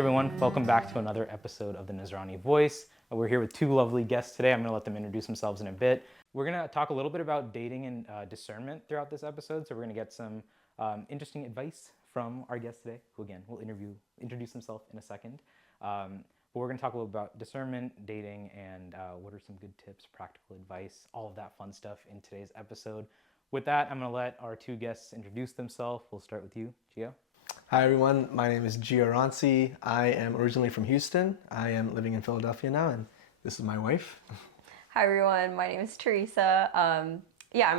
everyone, welcome back to another episode of the Nazrani Voice. We're here with two lovely guests today. I'm going to let them introduce themselves in a bit. We're going to talk a little bit about dating and discernment throughout this episode. So we're going to get some interesting advice from our guest today, who again will introduce himself in a second. But we're going to talk a little about discernment, dating, and what are some good tips, practical advice, all of that fun stuff in today's episode. With that, I'm going to let our two guests introduce themselves. We'll start with you, Geo. Hi everyone, my name is Geo and Roncy. I am originally from Houston. I am living in Philadelphia now, and this is my wife. Hi everyone, my name is Teresa. I'm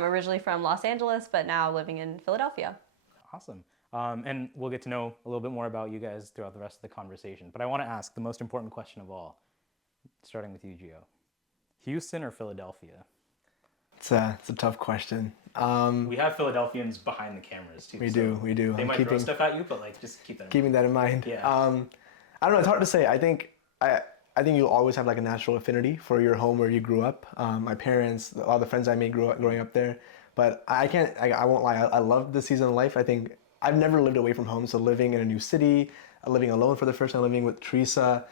originally from Los Angeles, but now living in Philadelphia. Awesome. And we'll get to know a little bit more about you guys throughout the rest of the conversation. But I want to ask the most important question of all, starting with you, Geo. Houston or Philadelphia? It's a tough question. We have Philadelphians behind the cameras too. We do. They might throw stuff at you, but just keep that in mind. Keeping that in mind. Yeah. I don't know, it's hard to say. I think you'll always have like a natural affinity for your home where you grew up. My parents, a lot of the friends I made growing up there. But I won't lie, I love this season of life. I think I've never lived away from home, so living in a new city, living alone for the first time, living with Teresa,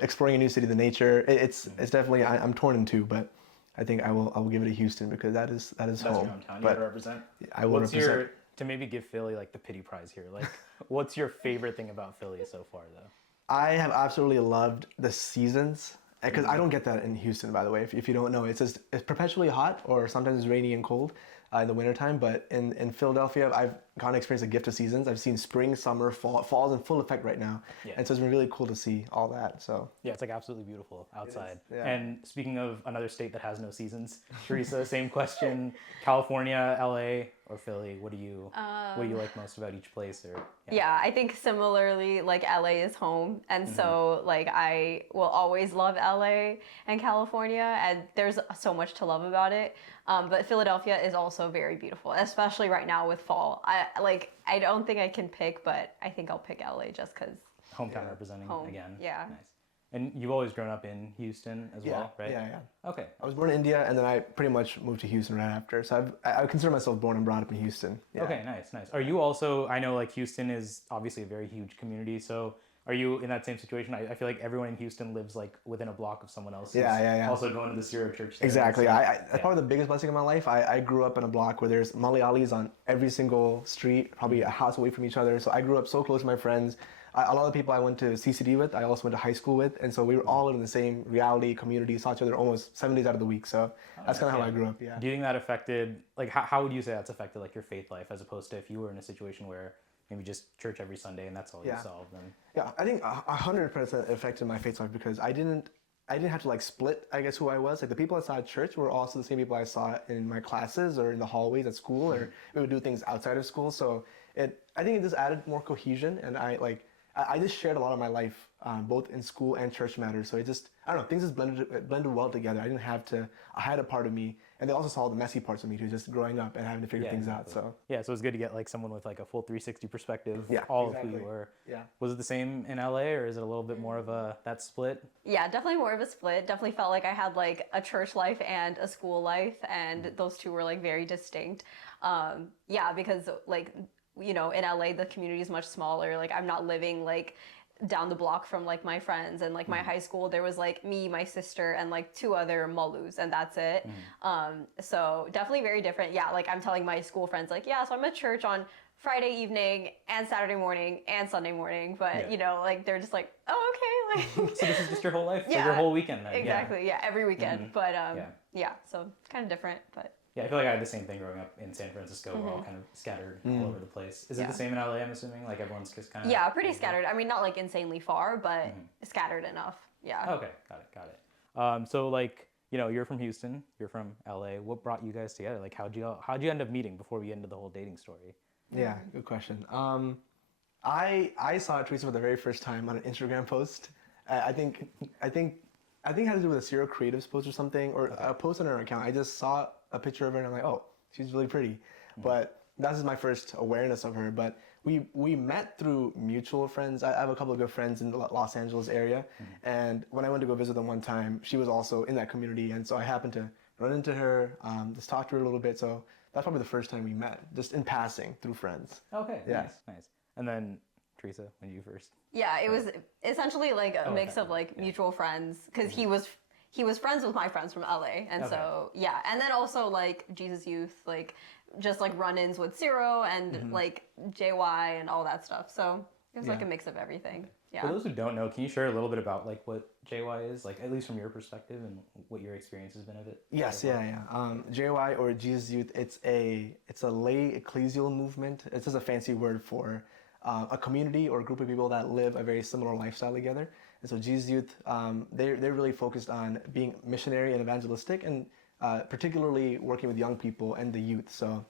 exploring a new city, the nature, it's definitely, I'm torn in two, but I think I will give it to Houston because that is home. That's your hometown. You gotta represent. I will represent. To maybe give Philly like the pity prize here? Like, what's your favorite thing about Philly so far, though? I have absolutely loved the seasons because I don't get that in Houston, by the way. If you don't know, it's perpetually hot or sometimes it's rainy and cold in the wintertime. But in Philadelphia, I've gotten to experience a gift of seasons. I've seen spring, summer, fall. Fall's in full effect right now. Yeah. And so it's been really cool to see all that. So yeah, it's like absolutely beautiful outside. Yeah. And speaking of another state that has no seasons, Teresa, same question. California, LA, or Philly? What do you like most about each place? Or Yeah, I think similarly, like LA is home, and so like I will always love LA and California, and there's so much to love about it. But Philadelphia is also very beautiful, especially right now with fall. I don't think I can pick, but I think I'll pick LA just because hometown representing again. Yeah. Nice. And you've always grown up in Houston as well, right? Yeah. Okay. I was born in India, and then I pretty much moved to Houston right after. So I consider myself born and brought up in Houston. Yeah. Okay, nice. Are you also, I know like Houston is obviously a very huge community, so are you in that same situation? I feel like everyone in Houston lives like within a block of someone else. Yeah. Also going to the Syro church. There. Exactly. That's probably the biggest blessing of my life. I grew up in a block where there's Malayalis on every single street, probably a house away from each other. So I grew up so close to my friends. A lot of the people I went to CCD with, I also went to high school with, and so we were all in the same reality community, saw each other almost 7 days out of the week. So that's kind of how I grew up. Yeah. Do you think that affected, like, how would you say that's affected like your faith life, as opposed to if you were in a situation where maybe just church every Sunday and that's all you saw? Then yeah, I think 100% affected my faith life because I didn't have to like split, I guess, who I was. Like the people I saw at church were also the same people I saw in my classes or in the hallways at school, or we would do things outside of school. So I think it just added more cohesion, and I just shared a lot of my life, both in school and church matters. So I don't know, things just blended well together. I had a part of me, and they also saw the messy parts of me too, just growing up and having to figure things out. So yeah, so it's good to get like someone with like a full 360 perspective. Of who you were. Yeah. Was it the same in LA, or is it a little bit more of that split? Yeah, definitely more of a split. Definitely felt like I had like a church life and a school life, and those two were like very distinct. Because like, you know, in LA, the community is much smaller. Like I'm not living like down the block from like my friends, and like my high school, there was like me, my sister, and like two other Malus, and that's it. So definitely very different. Yeah, like I'm telling my school friends like, yeah, so I'm at church on Friday evening and Saturday morning and Sunday morning, but you know, like they're just like, oh, okay, like so this is just your whole life, yeah, your whole weekend then. Exactly, yeah, every weekend. But so it's kind of different, but yeah, I feel like I had the same thing growing up in San Francisco. We're all kind of scattered all over the place. Is it the same in LA, I'm assuming? Like everyone's just kind of... Yeah, pretty scattered. I mean, not like insanely far, but scattered enough. Yeah. Okay, got it. So like, you know, you're from Houston, you're from LA. What brought you guys together? Like how'd you end up meeting before we get into the whole dating story? Yeah, good question. I saw Teresa for the very first time on an Instagram post. I think it had to do with a Syro Creatives post or something, or a post on her account. I just saw a picture of her and I'm like, oh, she's really pretty. But that was my first awareness of her. But we met through mutual friends. I have a couple of good friends in the Los Angeles area. And when I went to go visit them one time, she was also in that community. And so I happened to run into her, just talk to her a little bit. So that's probably the first time we met, just in passing through friends. Okay, yeah. Nice. And then Teresa, when you first? Yeah, it was essentially like a mix of like mutual friends because he was friends with my friends from LA, and so yeah, and then also like Jesus Youth, like just like run-ins with Ciro and like JY and all that stuff. So it was like a mix of everything. Yeah. For those who don't know, can you share a little bit about like what JY is, like at least from your perspective, and what your experience has been of it? Yes, yeah. JY or Jesus Youth, it's a lay ecclesial movement. It's just a fancy word for a community or a group of people that live a very similar lifestyle together. And so Jesus Youth, they're really focused on being missionary and evangelistic, and particularly working with young people and the youth. So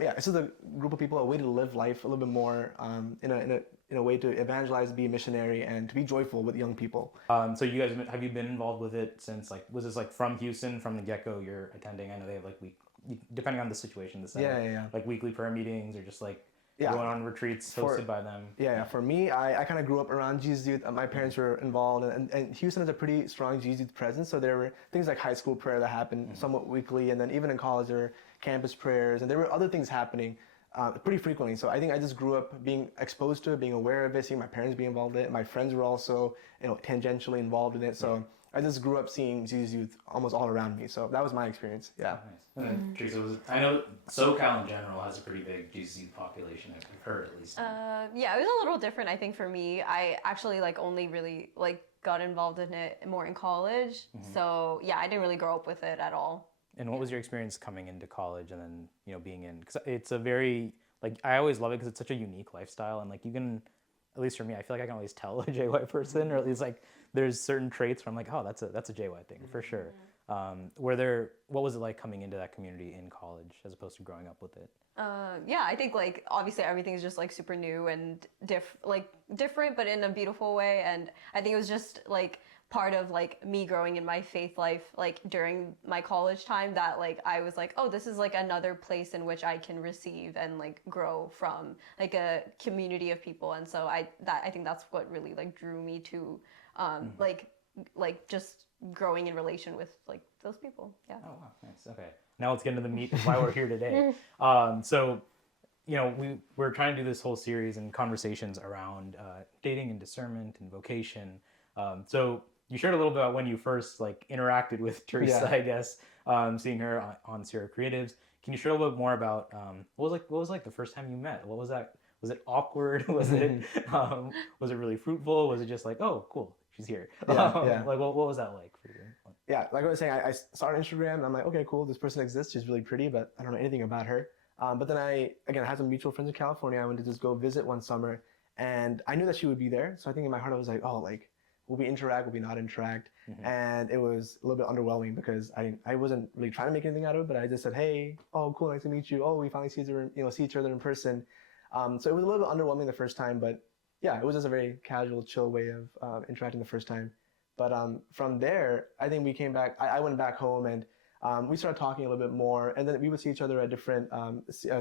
yeah, it's just a group of people, a way to live life a little bit more in a way to evangelize, be a missionary, and to be joyful with young people. So you guys, have you been involved with it since, like, was this like from Houston, from the get-go you're attending? I know they have like depending on the situation, the setup, like weekly prayer meetings or just like going on retreats hosted by them. Yeah, for me, I kind of grew up around Jesus Youth. My parents were involved, and Houston has a pretty strong Jesus Youth presence. So there were things like high school prayer that happened somewhat weekly, and then even in college there were campus prayers, and there were other things happening pretty frequently. So I think I just grew up being exposed to it, being aware of it, seeing my parents be involved in it. My friends were also, tangentially involved in it. So I just grew up seeing Jesus Youth almost all around me. So that was my experience. Yeah. Nice. And then Teresa, I know SoCal in general has a pretty big Jesus Youth population. I've heard at least. Yeah, it was a little different. I think for me, I actually like only really like got involved in it more in college. So yeah, I didn't really grow up with it at all. And what was your experience coming into college and then, being in, because it's a very, like, I always love it because it's such a unique lifestyle. And like, you can, at least for me, I feel like I can always tell a JY person, or at least like there's certain traits where I'm like, oh, that's a JY thing for sure. What was it like coming into that community in college as opposed to growing up with it? Yeah, I think like obviously everything is just like super new and different, but in a beautiful way. And I think it was just like part of like me growing in my faith life, like during my college time, that like I was like, oh, this is like another place in which I can receive and like grow from like a community of people. And so I think that's what really like drew me to like just growing in relation with like those people. Yeah. Oh wow, nice. Okay, now let's get into the meat of why we're here today. So we're trying to do this whole series and conversations around dating and discernment and vocation. So you shared a little bit about when you first like interacted with Teresa, I guess, seeing her on Sierra Creatives. Can you share a little bit more about what was like the first time you met? What was that? Was it awkward? Was it really fruitful? Was it just like, oh, cool, she's here? Like what was that like for you? Yeah, like I was saying, I saw her on Instagram and I'm like, okay, cool, this person exists. She's really pretty, but I don't know anything about her. But then I had some mutual friends in California. I went to just go visit one summer, and I knew that she would be there. So I think in my heart I was like, oh, like, will we interact? Will we not interact? And it was a little bit underwhelming because I wasn't really trying to make anything out of it, but I just said, hey, oh, cool, nice to meet you. Oh, we finally see each other in person. So it was a little bit underwhelming the first time, but yeah, it was just a very casual, chill way of interacting the first time. But from there, I think we came back. I went back home and we started talking a little bit more, and then we would see each other at different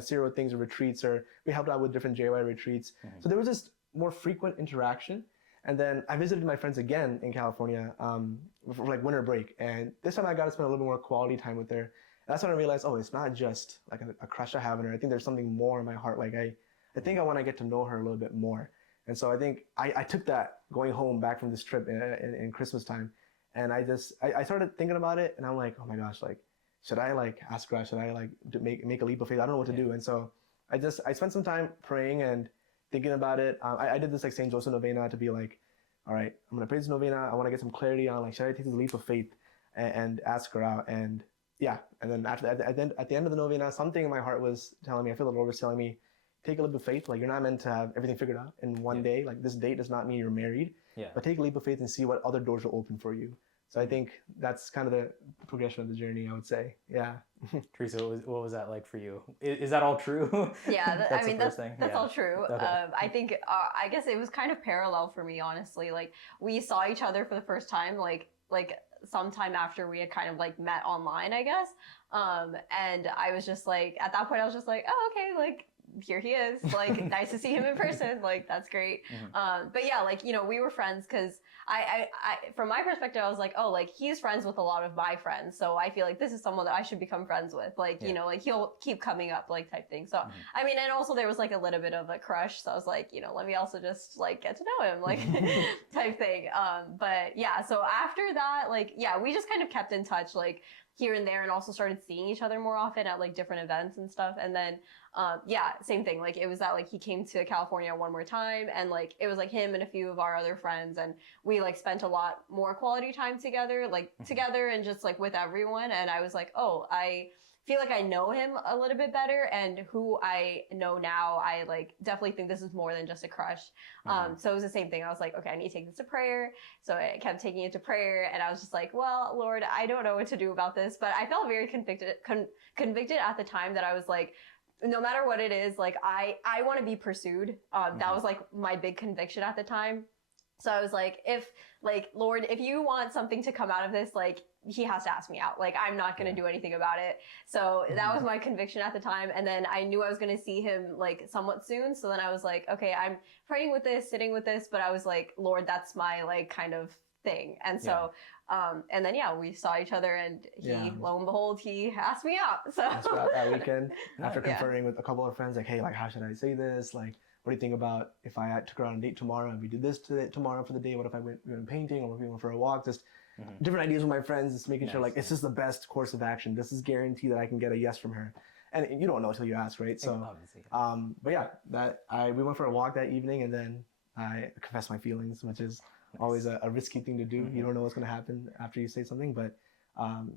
Zero things or retreats, or we helped out with different JY retreats. So there was just more frequent interaction. And then I visited my friends again in California for like winter break, and this time I got to spend a little more quality time with her. And that's when I realized, oh, it's not just like a crush I have on her. I think there's something more in my heart. Like I think I want to get to know her a little bit more. And so I think I took that going home back from this trip in Christmas time, and I started thinking about it, and I'm like, oh my gosh, like, should I like ask her out? Should I like make a leap of faith? I don't know what to do. And so I spent some time praying and thinking about it. I did this like St. Joseph novena to be like, all right, I'm gonna pray this novena. I want to get some clarity on like, should I take this leap of faith and ask her out? And yeah, and then after that, at the end of the novena, something in my heart was telling me, I feel the Lord was telling me, take a leap of faith. Like, you're not meant to have everything figured out in one day. Like, this date does not mean you're married. But take a leap of faith and see what other doors will open for you. So I think that's kind of the progression of the journey, I would say. Yeah. Teresa, what was that like for you? Is that all true? Yeah, that's all true. Okay. I think, I guess it was kind of parallel for me, honestly. Like, we saw each other for the first time, like sometime after we had kind of like met online, I guess. And I was just like, at that point, I was just like, oh, okay, like, here he is. Like, nice to see him in person. Like, that's great. But yeah, like, you know, we were friends because from my perspective, I was like, oh, like, he's friends with a lot of my friends. So I feel like this is someone that I should become friends with. Like, you know, like, he'll keep coming up, like, type thing. So, I mean, and also there was like a little bit of a crush. So I was like, you know, let me also just like get to know him, like, type thing. But yeah, so after that, like, yeah, we just kind of kept in touch, like, here and there, and also started seeing each other more often at like different events and stuff. And then yeah, same thing, like it was that like he came to California one more time, and like it was like him and a few of our other friends, and we like spent a lot more quality time together, like together and just like with everyone. And I was like, oh, I feel like I know him a little bit better, and who I know now, I like definitely think this is more than just a crush. So it was the same thing. I was like, okay, I need to take this to prayer. So I kept taking it to prayer, and I was just like, well, Lord, I don't know what to do about this. But I felt very convicted at the time that I was like, no matter what it is, like I want to be pursued. That was like my big conviction at the time. So I was like, Lord, if you want something to come out of this, like, he has to ask me out. Like, I'm not going to do anything about it. So that was my conviction at the time. And then I knew I was going to see him like somewhat soon. So then I was like, okay, I'm praying with this, sitting with this, but I was like, Lord, that's my like kind of thing. And so, and then, yeah, we saw each other, and he, lo and behold, he asked me out. So that weekend, after conferring with a couple of friends, like, hey, like, how should I say this? Like, what do you think about if I took her on a date tomorrow and we did this tomorrow for the day? What if we went painting, or if we went for a walk? Just different ideas with my friends, just making sure like, is this the best course of action? This is guaranteed that I can get a yes from her. And you don't know until you ask, right? So, but yeah, we went for a walk that evening, and then I confessed my feelings, which is always a risky thing to do. You don't know what's going to happen after you say something, but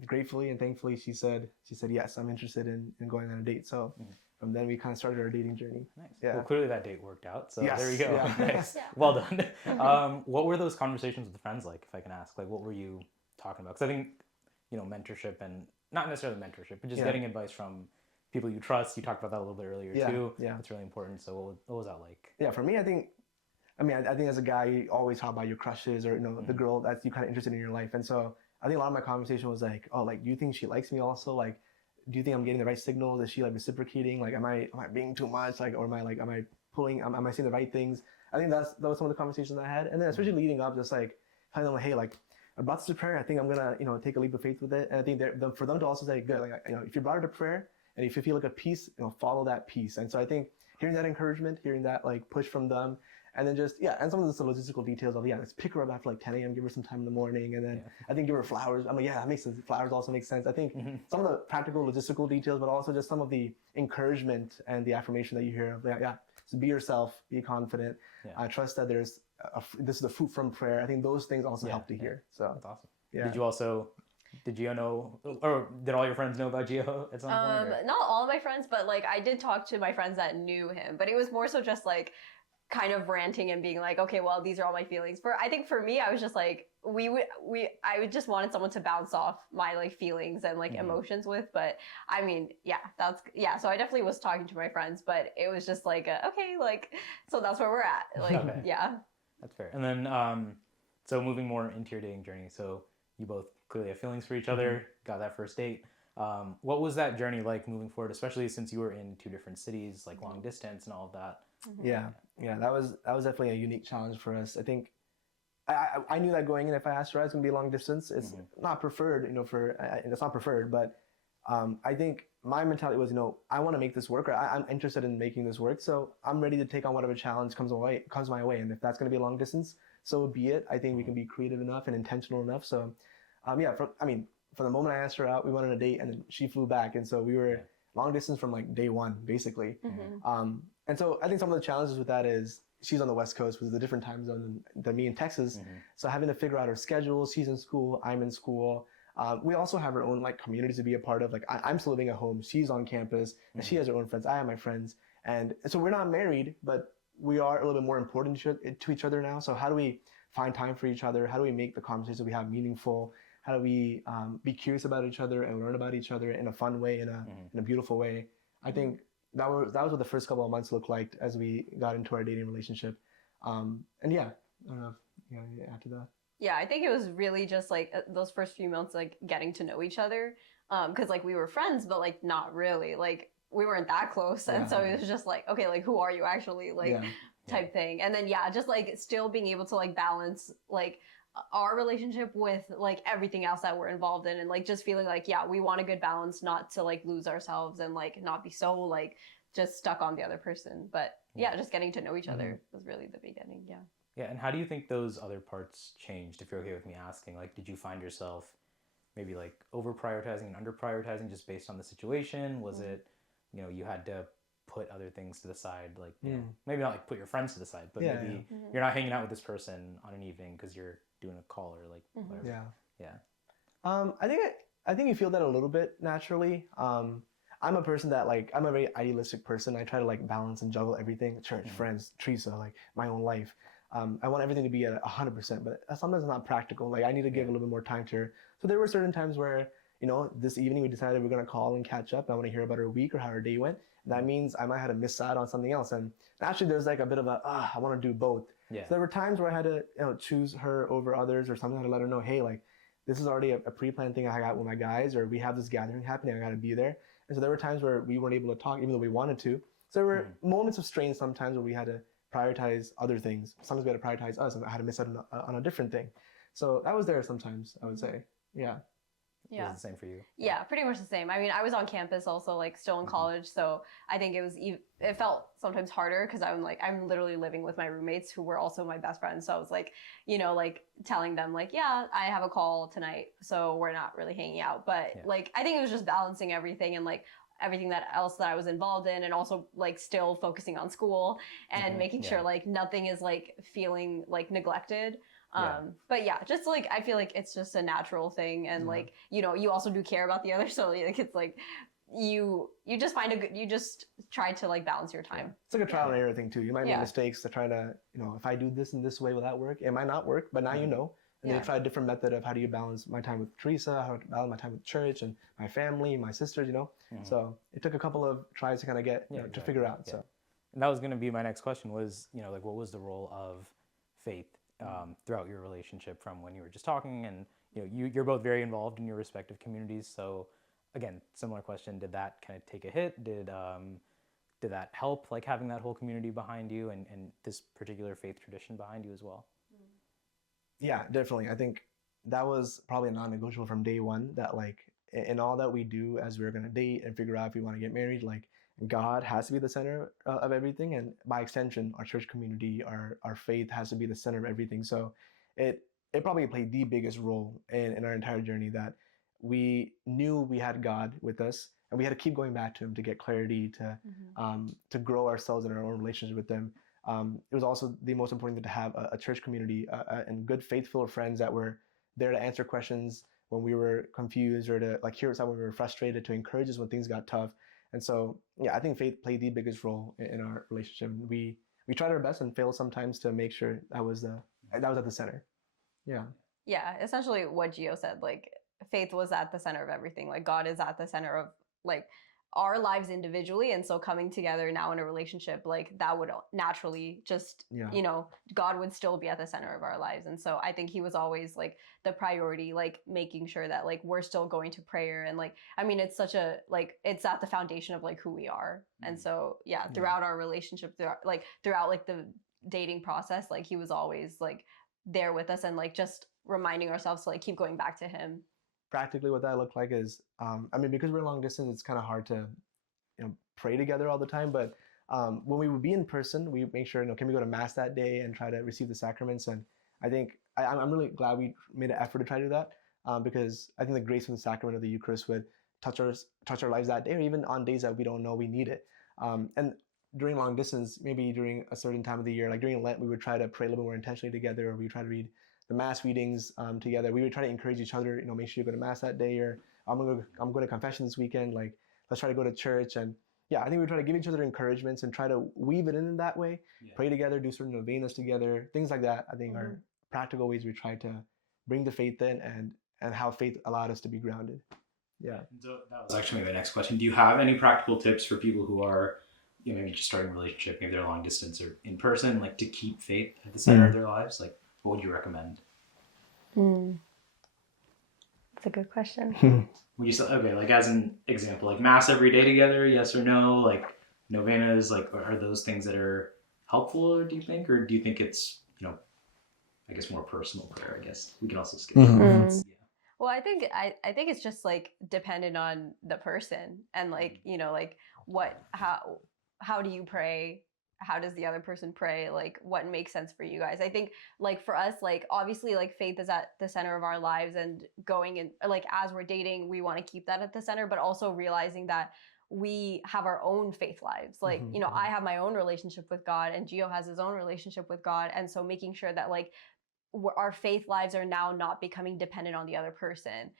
gratefully and thankfully, she said, yes, I'm interested in going on a date. So from then we kind of started our dating journey. Nice. Yeah. Well, clearly that date worked out. So Yes. there you go. Yeah. Nice. Well done. What were those conversations with the friends like, if I can ask? Like, what were you talking about? Because I think, you know, mentorship, and not necessarily mentorship, but just getting advice from people you trust. You talked about that a little bit earlier too. Yeah. It's really important. So what was that like? Yeah, for me, I think as a guy, you always talk about your crushes, or, you know, the girl that you kind of interested in your life. And so I think a lot of my conversation was like, oh, like, do you think she likes me also? Like, do you think I'm getting the right signals? Is she like reciprocating? Like, am I being too much? Like, or am I am I saying the right things? I think that was some of the conversations I had. And then especially leading up, just like telling them, like, hey, like, I brought this to prayer. I think I'm gonna, you know, take a leap of faith with it. And I think for them to also say, good, like, you know, if you brought it to prayer, and if you feel like a peace, you know, follow that peace. And so I think hearing that encouragement, hearing that like push from them, and then just, and some of the logistical details of, let's pick her up after like 10 a.m., give her some time in the morning, and then I think give her flowers. I'm like, that makes sense. Flowers also make sense. I think some of the practical logistical details, but also just some of the encouragement and the affirmation that you hear of, so be yourself, be confident. I trust that this is the fruit from prayer. I think those things also help to hear. So that's awesome. Yeah. Did Geo know, or did all your friends know about Geo at some point? Or? Not all of my friends, but like I did talk to my friends that knew him, but it was more so just like kind of ranting and being like, okay, well, these are all my feelings. I think for me, I was just like, I just wanted someone to bounce off my like feelings and like emotions with. But I mean, so I definitely was talking to my friends, but it was just like, okay, like, so that's where we're at. Like, That's fair. And then, so moving more into your dating journey. So you both clearly have feelings for each other, got that first date. What was that journey like moving forward, especially since you were in two different cities, like long distance and all of that? Yeah, that was definitely a unique challenge for us. I think I knew that going in, if I asked her out, it's gonna be long distance. It's not preferred, you know, it's not preferred, but I think my mentality was, you know, I want to make this work, or I'm interested in making this work, so I'm ready to take on whatever challenge comes my way, and if that's gonna be long distance, so be it. I think we can be creative enough and intentional enough. So, from the moment I asked her out, we went on a date, and then she flew back, and so we were long distance from like day one, basically. And so I think some of the challenges with that is she's on the West Coast, which is a different time zone than me in Texas. So having to figure out her schedule, she's in school, I'm in school. We also have our own like communities to be a part of. Like I'm still living at home, she's on campus, and she has her own friends. I have my friends, and so we're not married, but we are a little bit more important to each other now. So how do we find time for each other? How do we make the conversations we have meaningful? How do we be curious about each other and learn about each other in a fun way, in a beautiful way? I think that was what the first couple of months looked like as we got into our dating relationship. And I don't know if, after that. Yeah, I think it was really just like those first few months, like getting to know each other. Cause like we were friends, but like not really. Like we weren't that close, and so it was just like, okay, like who are you actually, like type thing. And then just like still being able to like balance like our relationship with like everything else that we're involved in, and like just feeling like we want a good balance, not to like lose ourselves and like not be so like just stuck on the other person. But just getting to know each other was really the beginning. Yeah, and how do you think those other parts changed, if you're okay with me asking? Like, did you find yourself maybe like over prioritizing and under prioritizing just based on the situation? Was it, you had to put other things to the side, like maybe not like put your friends to the side, but maybe you're not hanging out with this person on an evening because you're doing a call or like whatever. I think you feel that a little bit naturally. I'm a person that like, I'm a very idealistic person. I try to like balance and juggle everything: church, friends, Teresa, like my own life. I want everything to be at 100%, but sometimes it's not practical. Like I need to give a little bit more time to her. So there were certain times where, this evening we decided we're going to call and catch up. I want to hear about her week or how her day went. That means I might have to miss out on something else. And actually there's like a bit of I want to do both. So there were times where I had to choose her over others, or something. I had to let her know, hey, like this is already a pre-planned thing I got with my guys, or we have this gathering happening, I got to be there. And so there were times where we weren't able to talk, even though we wanted to. So there were moments of strain sometimes where we had to prioritize other things. Sometimes we had to prioritize us, and I had to miss out on a different thing. So that was there sometimes, I would say. Yeah. Yeah. Was the same for you? Yeah, pretty much the same. I mean, I was on campus also, like still in college, so I think it felt sometimes harder because I'm literally living with my roommates who were also my best friends. So I was like, like telling them like, I have a call tonight, so we're not really hanging out. But like, I think it was just balancing everything and like everything else that I was involved in, and also like still focusing on school and making sure like nothing is like feeling like neglected. But just like I feel like it's just a natural thing, and like you also do care about the other, so like it's like you just you just try to like balance your time. It's like a trial and error thing too. You might make mistakes to try to if I do this in this way, will that work? It might not work, but now and then you try a different method of how do you balance my time with Teresa, how to balance my time with church and my family, my sisters. So it took a couple of tries to kind of get to figure out. So and that was going to be my next question was like what was the role of faith throughout your relationship, from when you were just talking, and you're both very involved in your respective communities. So again, similar question: did that kind of take a hit? Did that help, like having that whole community behind you and this particular faith tradition behind you as well? Yeah, definitely. I think that was probably a non-negotiable from day one. That like in all that we do as we're gonna date and figure out if we want to get married, like God has to be the center of everything, and by extension, our church community, our faith has to be the center of everything. So it probably played the biggest role in our entire journey, that we knew we had God with us, and we had to keep going back to Him to get clarity, to grow ourselves in our own relationship with Him. It was also the most important thing to have a church community and good, faithful friends that were there to answer questions when we were confused, or to like hear us out when we were frustrated, to encourage us when things got tough. And so, I think faith played the biggest role in our relationship. We tried our best and failed sometimes to make sure that was at the center. Yeah. Yeah, essentially what Geo said, like faith was at the center of everything. Like God is at the center of like our lives individually, and so coming together now in a relationship, like that would naturally just God would still be at the center of our lives. And so I think He was always like the priority, like making sure that like we're still going to prayer, and like I mean it's such a like it's at the foundation of like who we are. And so throughout our relationship, throughout like the dating process, like He was always like there with us, and like just reminding ourselves to like keep going back to Him. Practically what that looked like is, because we're long distance, it's kind of hard to, pray together all the time. But when we would be in person, we make sure, can we go to mass that day and try to receive the sacraments? And I think I'm really glad we made an effort to try to do that, because I think the grace of the sacrament of the Eucharist would touch our lives that day, or even on days that we don't know we need it. And during long distance, maybe during a certain time of the year, like during Lent, we would try to pray a little bit more intentionally together, or we try to read the mass readings together. We would try to encourage each other, make sure you go to mass that day, or I'm going to confession this weekend. Like, let's try to go to church. And I think we try to give each other encouragements and try to weave it in that way. Pray together, do certain novenas together, things like that. I think are practical ways we try to bring the faith in, and how faith allowed us to be grounded. Yeah. So that was actually my next question. Do you have any practical tips for people who are maybe just starting a relationship, maybe they're long distance or in person, like to keep faith at the center of their lives? Like, what would you recommend? It's a good question. Would you say, okay, like as an example, like mass every day together, yes or no? Like novenas, like are those things that are helpful, do you think? Or do you think it's, I guess more personal prayer, I guess. We can also skip that. Mm. Well, I think it's just like dependent on the person and like, like how do you pray? How does the other person pray? Like what makes sense for you guys? I think like for us, like obviously like faith is at the center of our lives, and going in like as we're dating, we want to keep that at the center, but also realizing that we have our own faith lives. Like, I have my own relationship with God, and Geo has his own relationship with God. And so making sure that like our faith lives are now not becoming dependent on the other person.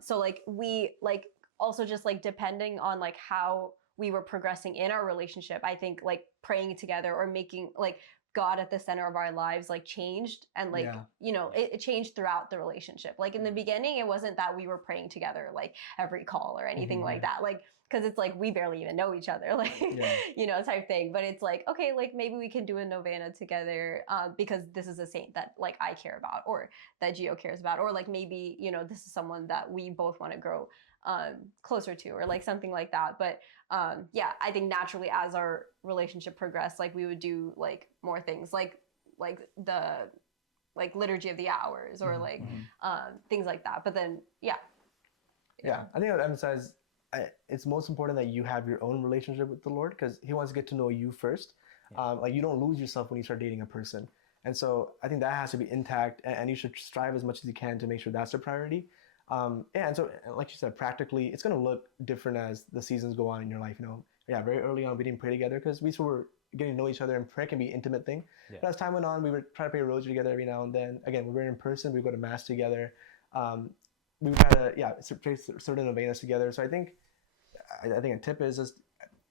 So like we like also just like depending on like how we were progressing in our relationship, I think like praying together or making like God at the center of our lives like changed, and like it changed throughout the relationship. Like in the beginning, it wasn't that we were praying together like every call or anything like that, like because it's like we barely even know each other, like type thing. But it's like, okay, like maybe we can do a novena together because this is a saint that like I care about, or that Geo cares about, or like maybe this is someone that we both want to grow closer to, or like something like that. But I think naturally as our relationship progressed, like we would do like more things like the like liturgy of the hours, or like things like that. But then I think I would emphasize it's most important that you have your own relationship with the Lord, because He wants to get to know you first. Like you don't lose yourself when you start dating a person, and so I think that has to be intact, and you should strive as much as you can to make sure that's a priority. And so like you said, practically it's going to look different as the seasons go on in your life. Very early on we didn't pray together because we were getting to know each other, and prayer can be an intimate thing. But as time went on, we would try to pray a rosary together every now and then. Again, we were in person, we would go to mass together. We would try to pray certain novenas together. So I think a tip is just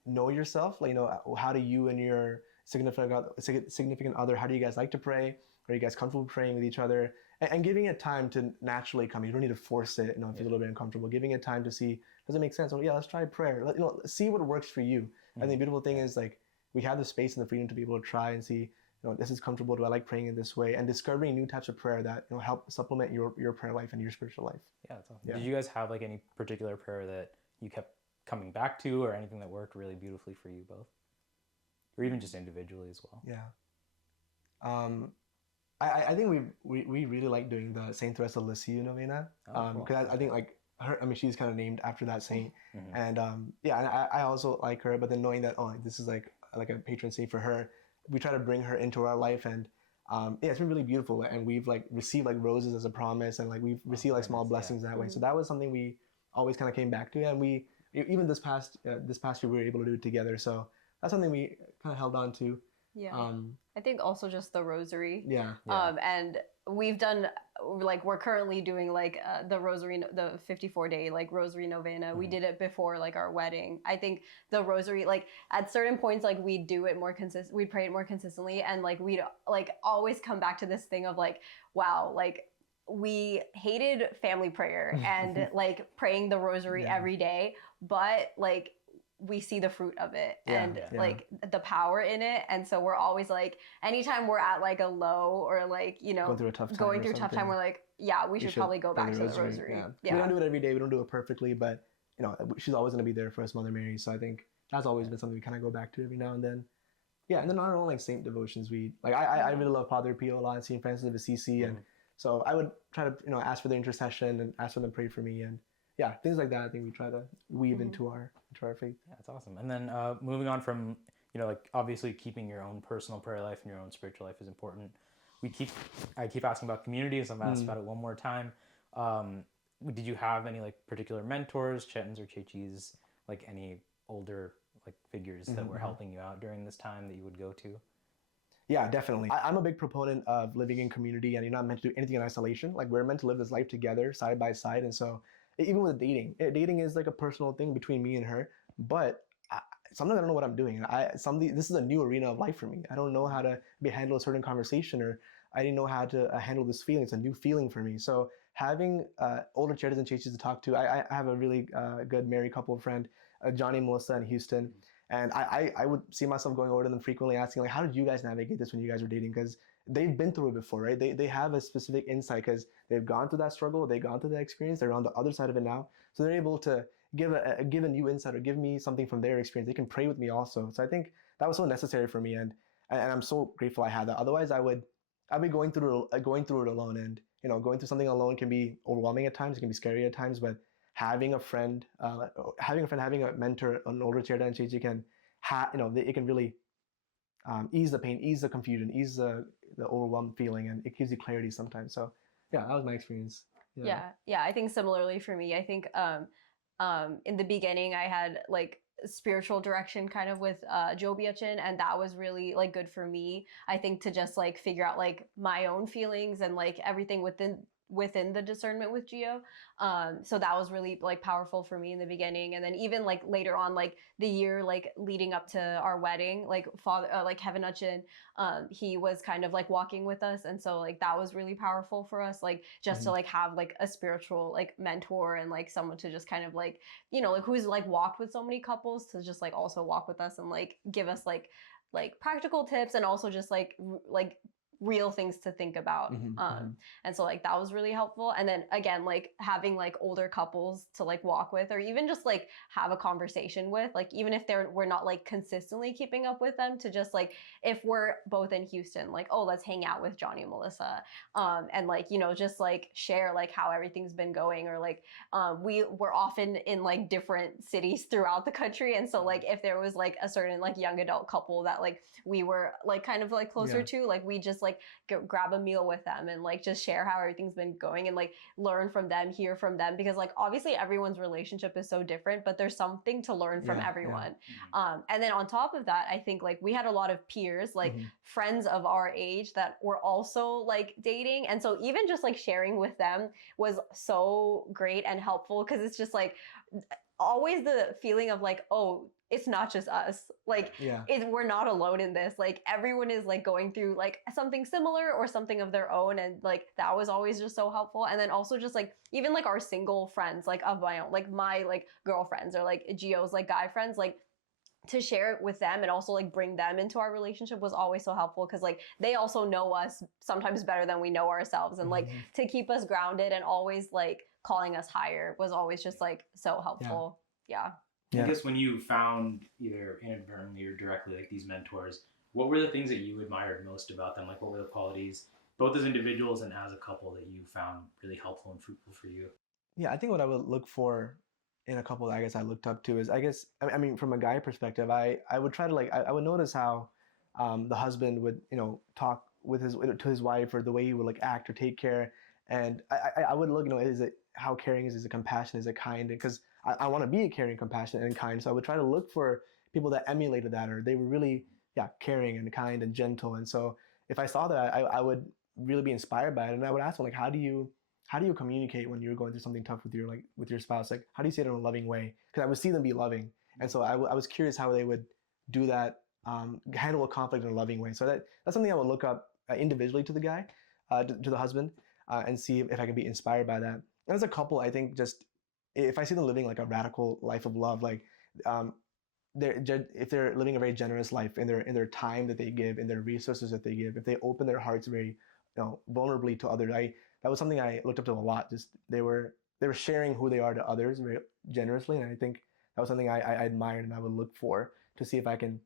know yourself. Like how do you and your significant other, how do you guys like to pray? Are you guys comfortable praying with each other? And giving it time to naturally come. You don't need to force it. If you're a little bit uncomfortable, giving it time to see, does it make sense? Oh yeah, let's try prayer. See what works for you. And the beautiful thing is like we have the space and the freedom to be able to try and see, this is comfortable. Do I like praying in this way? And discovering new types of prayer that help supplement your prayer life and your spiritual life. Yeah, that's awesome. Did you guys have like any particular prayer that you kept coming back to, or anything that worked really beautifully for you both, or even just individually as well? I think we really like doing the Saint Teresa Lisieux novena, because I think like her, she's kind of named after that saint, and I also like her. But then knowing that this is like a patron saint for her, we try to bring her into our life, and it's been really beautiful. And we've like received like roses as a promise, and like we've received like small blessings that way. So that was something we always kind of came back to, and we even this past year we were able to do it together. So that's something we kind of held on to. I think also just the rosary. And we've done like we're currently doing like the rosary, the 54-day like rosary novena. We did it before like our wedding. I think the rosary, like at certain points, like we do it more consistent. We pray it more consistently, and like we'd like always come back to this thing of like, wow, like we hated family prayer and like praying the rosary every day, but like we see the fruit of it and like the power in it. And so we're always like, anytime we're at like a low or like, going through a tough time, we're like, we should probably go back to the rosary. We don't do it every day. We don't do it perfectly, but she's always going to be there for us, Mother Mary. So I think that's always been something we kind of go back to every now and then. And then our own like saint devotions. We like, I really love Padre Pio a lot, and Saint Francis of Assisi. And so I would try to, ask for their intercession and ask for them to pray for me. And things like that, I think we try to weave into our faith. Yeah, that's awesome. And then moving on from, like obviously keeping your own personal prayer life and your own spiritual life is important. I keep asking about community, so I'm going to ask about it one more time. Did you have any like particular mentors, Chetins or Chechis, like any older like figures that were helping you out during this time that you would go to? Yeah, definitely. I'm a big proponent of living in community, and you're not meant to do anything in isolation. Like we're meant to live this life together, side by side. And so even with dating is like a personal thing between me and her, but sometimes I don't know what I'm doing. This is a new arena of life for me. I don't know how to handle a certain conversation, or I didn't know how to handle this feeling. It's a new feeling for me. So having older Chetas and Chechis to talk to, I have a really good married couple friend, Johnny and Melissa in Houston, And I would see myself going over to them frequently, asking like, how did you guys navigate this when you guys were dating? Because they've been through it before, right? They have a specific insight because they've gone through that struggle, they've gone through that experience, they're on the other side of it now. So they're able to give a new insight or give me something from their experience. They can pray with me also. So I think that was so necessary for me, and I'm so grateful I had that. Otherwise, I'd be going through it alone, and going through something alone can be overwhelming at times. It can be scary at times, but having a friend, having a mentor, an older chair and it can, it can really ease the pain, ease the confusion, ease the overwhelmed feeling, and it gives you clarity sometimes. So yeah, that was my experience. Yeah. I think similarly for me, I think in the beginning I had like spiritual direction kind of with Joe Biachin, and that was really like good for me. I think to just like figure out like my own feelings and like everything within the discernment with Geo. So that was really like powerful for me in the beginning. And then even like later on, like the year like leading up to our wedding, like father like Kevin Hutchin, he was kind of like walking with us, and so like that was really powerful for us, like just to like have like a spiritual like mentor and like someone to just kind of like like who's like walked with so many couples to just like also walk with us and like give us like practical tips and also just like real things to think about. And so like that was really helpful. And then again, like having like older couples to like walk with, or even just like have a conversation with, like even if we're not like consistently keeping up with them, to just like if we're both in Houston, like, oh, let's hang out with Johnny and Melissa, and like just like share like how everything's been going, or like we're often in like different cities throughout the country, and so like if there was like a certain like young adult couple that like we were like kind of like closer to, like we just like grab a meal with them and like just share how everything's been going and like learn from them, hear from them, because like obviously everyone's relationship is so different, but there's something to learn from everyone. And then on top of that, I think like we had a lot of peers, like friends of our age that were also like dating, and so even just like sharing with them was so great and helpful, because it's just like always the feeling of like, oh, it's not just us, like we're not alone in this, like everyone is like going through like something similar or something of their own, and like that was always just so helpful. And then also just like even like our single friends, like of my own, like my like girlfriends or like Geo's like guy friends, like to share it with them and also like bring them into our relationship was always so helpful, because like they also know us sometimes better than we know ourselves, and like to keep us grounded and always like calling us higher was always just like so helpful. I guess when you found either inadvertently or directly like these mentors, what were the things that you admired most about them? Like what were the qualities, both as individuals and as a couple, that you found really helpful and fruitful for you? Yeah, I think what I would look for in a couple that I guess I looked up to is, I mean, from a guy perspective, I would try to like, I would notice how the husband would, talk with to his wife, or the way he would like act or take care. And I would look, is it, how caring is it compassionate, is it kind? Because I want to be a caring, compassionate, and kind. So I would try to look for people that emulated that, or they were really, caring and kind and gentle. And so if I saw that, I would really be inspired by it. And I would ask them like, how do you communicate when you're going through something tough with your spouse? Like, how do you say it in a loving way? Because I would see them be loving, and so I was curious how they would do that, handle a conflict in a loving way. So that's something I would look up individually to the guy, to the husband, and see if I can be inspired by that. And as a couple, I think just if I see them living like a radical life of love, like if they're living a very generous life in their time that they give, in their resources that they give, if they open their hearts very vulnerably to others, that was something I looked up to a lot. Just they were sharing who they are to others very generously, and I think that was something I admired and I would look for, to see if I can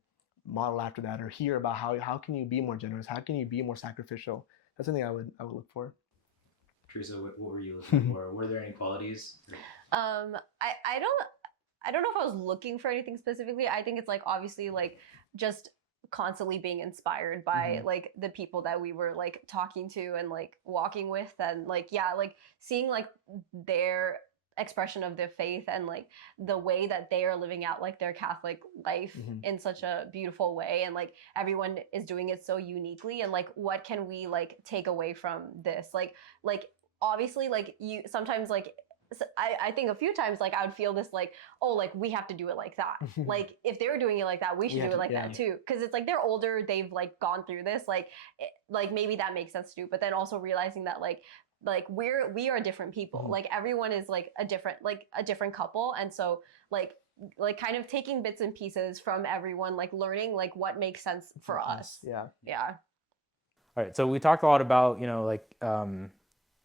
model after that, or hear about how can you be more generous, how can you be more sacrificial. That's something I would look for. Teresa, what were you looking for? Were there any qualities? I don't know if I was looking for anything specifically. I think it's like obviously like just constantly being inspired by like the people that we were like talking to and like walking with, and like like seeing like their expression of their faith and like the way that they are living out like their Catholic life in such a beautiful way, and like everyone is doing it so uniquely, and like what can we like take away from this, like obviously like you sometimes like I think a few times like I would feel this like, oh, like we have to do it like that. Like if they're doing it like that, we should do it like that too. Because it's like they're older, they've like gone through this, like maybe that makes sense to do. But then also realizing that like we are different people. Like everyone is like a different couple, and so like like kind of taking bits and pieces from everyone, like learning like what makes sense for us. Yeah. Yeah. All right, so we talked a lot about, like some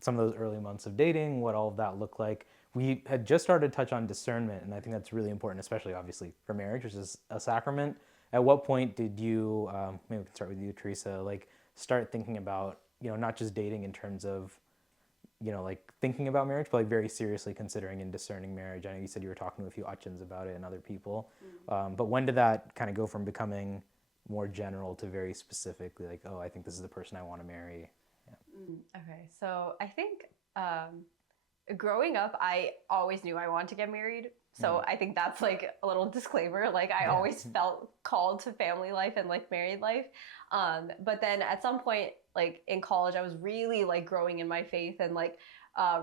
of those early months of dating, what all of that looked like. We had just started to touch on discernment, and I think that's really important, especially obviously for marriage, which is a sacrament. At what point did you, maybe we can start with you, Teresa, like start thinking about, not just dating in terms of, like thinking about marriage, but like very seriously considering and discerning marriage? I know you said you were talking to a few Uchins about it and other people, but when did that kind of go from becoming more general to very specifically like, oh, I think this is the person I want to marry? Okay, so I think growing up, I always knew I wanted to get married. So I think that's like a little disclaimer. Like I always felt called to family life and like married life. But then at some point, like in college, I was really like growing in my faith and like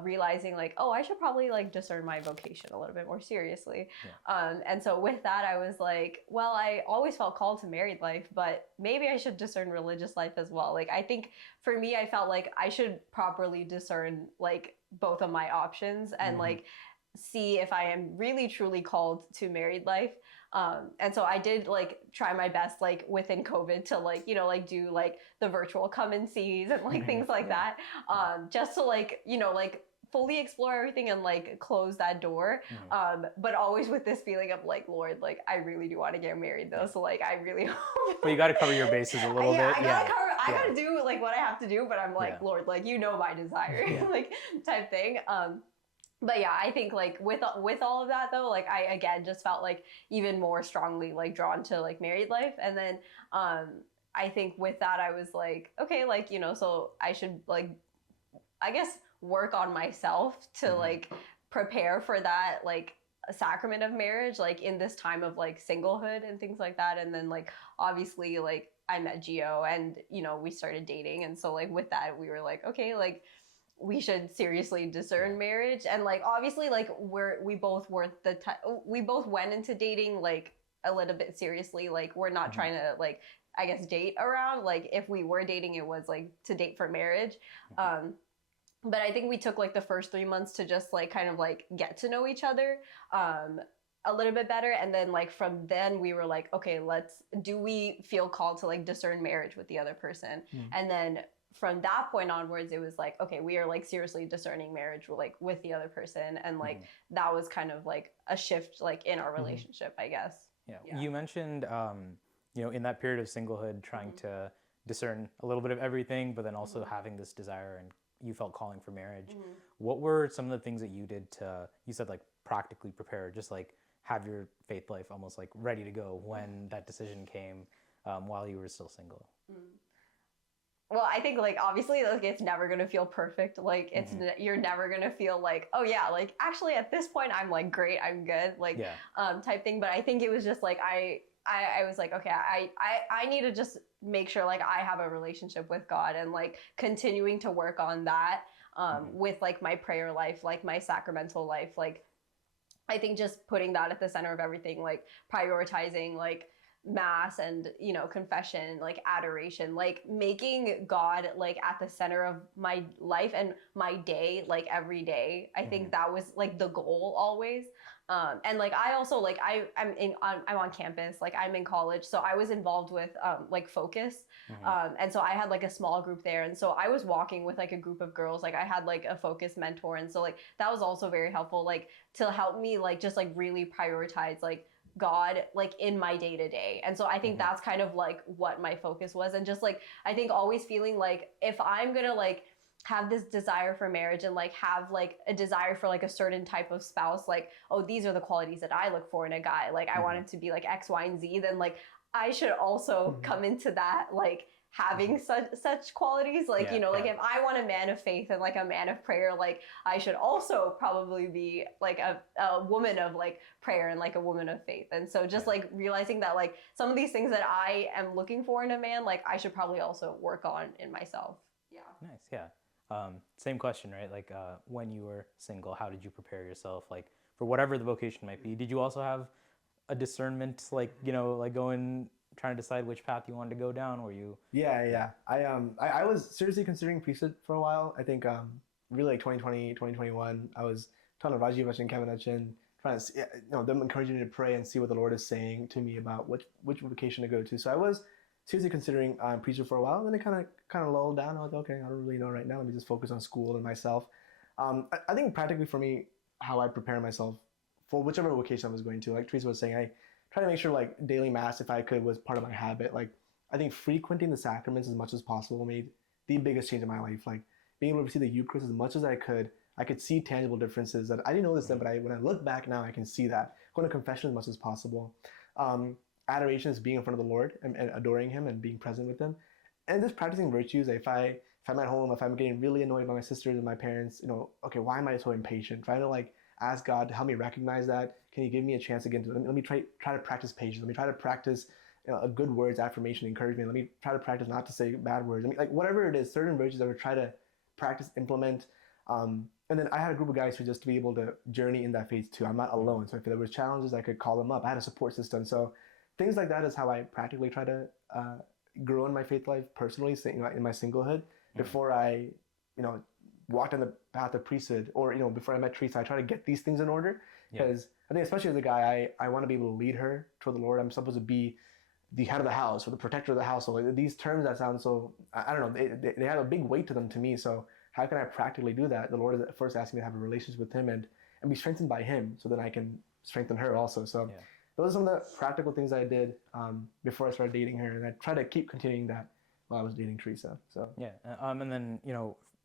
realizing like, oh, I should probably like discern my vocation a little bit more seriously. And so with that, I was like, well, I always felt called to married life, but maybe I should discern religious life as well. Like I think for me, I felt like I should properly discern like both of my options and like see if I am really truly called to married life. And so I did like try my best like within COVID to like, like do like the virtual come and sees and like things like that. Just to like, like fully explore everything and like close that door. But always with this feeling of like, Lord, like I really do want to get married though. So like I really hope. But you got to cover your bases a little bit. I gotta do like what I have to do, but I'm like, Lord, like my desire, like type thing. But yeah, I think like with all of that though, like I again just felt like even more strongly like drawn to like married life. And then I think with that I was like, okay, like, so I should like, I guess, work on myself to like prepare for that like a sacrament of marriage, like in this time of like singlehood and things like that. And then like obviously like I met Geo and we started dating, and so like with that we were like, okay, like we should seriously discern marriage. And like obviously like we both went into dating like a little bit seriously. Like we're not trying to like, I guess, date around. Like if we were dating, it was like to date for marriage. But I think we took like the first 3 months to just like kind of like get to know each other a little bit better. And then like from then we were like, okay, do we feel called to like discern marriage with the other person? And then from that point onwards, it was like, okay, we are like seriously discerning marriage like with the other person. And like that was kind of like a shift like in our relationship, I guess. Yeah. You mentioned, in that period of singlehood, trying to discern a little bit of everything, but then also having this desire and you felt calling for marriage. What were some of the things that you did to, you said like practically prepare, just like have your faith life almost like ready to go when that decision came while you were still single? Well, I think like obviously like it's never gonna feel perfect. Like you're never gonna feel like, oh yeah, like actually at this point I'm like great, I'm good, like type thing. But I think it was just like I was like, okay, I need to just make sure like I have a relationship with God and like continuing to work on that with like my prayer life, like my sacramental life. Like I think just putting that at the center of everything, like prioritizing like mass and confession, like adoration, like making God like at the center of my life and my day, like every day. I think that was like the goal always. And like I also like I'm on campus, like I'm in college, so I was involved with like Focus, and so I had like a small group there, and so I was walking with like a group of girls. Like I had like a Focus mentor, and so like that was also very helpful, like to help me like just like really prioritize like God like in my day to day. And so I think that's kind of like what my focus was. And just like I think always feeling like if I'm gonna like have this desire for marriage and like have like a desire for like a certain type of spouse, like, oh, these are the qualities that I look for in a guy, like I want him to be like X, Y, and Z, then like I should also come into that like having such qualities, like like if I want a man of faith and like a man of prayer, like I should also probably be like a woman of like prayer and like a woman of faith. And so just like realizing that like some of these things that I am looking for in a man, like I should probably also work on in myself. Nice. Same question, right? Like when you were single, how did you prepare yourself like for whatever the vocation might be? Did you also have a discernment, like like going trying to decide which path you wanted to go down? Or you I was seriously considering priesthood for a while. I think really like 2020 2021 I was talking to Raji Vachin, Kevin Achin, trying to see, them encouraging me to pray and see what the Lord is saying to me about which vocation to go to. So I was seriously considering preacher for a while, and then it kind of lulled down. I was like, okay, I don't really know right now. Let me just focus on school and myself. I think practically for me, how I prepare myself for whichever vocation I was going to, like Teresa was saying, I try to make sure like daily mass, if I could, was part of my habit. Like I think frequenting the sacraments as much as possible made the biggest change in my life. Like being able to see the Eucharist as much as I could see tangible differences that I didn't notice them, but when I look back now, I can see that. Going to confession as much as possible. Adoration is being in front of the Lord and adoring Him and being present with Him, and just practicing virtues. If I'm at home, if I'm getting really annoyed by my sisters and my parents, okay, why am I so impatient? Trying to like ask God to help me recognize that. Can you give me a chance again? Let me try to practice patience. Let me try to practice a good words, affirmation, encouragement. Let me try to practice not to say bad words. I mean, like whatever it is, certain virtues I would try to practice, implement. And then I had a group of guys who just to be able to journey in that faith too. I'm not alone. So if there was challenges, I could call them up. I had a support system. So things like that is how I practically try to grow in my faith life personally, in my singlehood. Before I, walked on the path of priesthood, or before I met Teresa, I try to get these things in order because I think, especially as a guy, I want to be able to lead her toward the Lord. I'm supposed to be the head of the house or the protector of the household. Like, these terms that sound so, I don't know, they have a big weight to them to me. So how can I practically do that? The Lord is first asking me to have a relationship with Him and be strengthened by Him, so then I can strengthen her also. So those are some of the practical things I did before I started dating her, and I try to keep continuing that while I was dating Teresa. So and then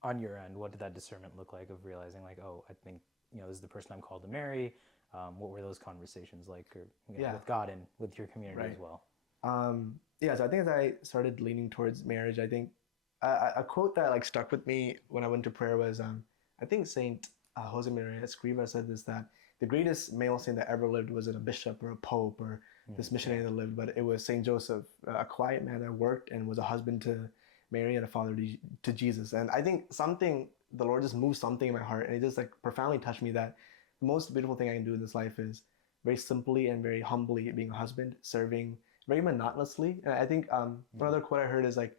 on your end, what did that discernment look like of realizing like, oh, I think this is the person I'm called to marry? What were those conversations like, or with God and with your community as well? So I think as I started leaning towards marriage, I think a quote that like stuck with me when I went to prayer was I think Saint Jose Maria Escriva said this, that the greatest male saint that ever lived wasn't a bishop or a pope or this missionary that lived, but it was Saint Joseph, a quiet man that worked and was a husband to Mary and a father to Jesus. And I think the Lord just moved something in my heart, and it just like profoundly touched me that the most beautiful thing I can do in this life is very simply and very humbly being a husband, serving very monotonously. And I think one other quote I heard is like,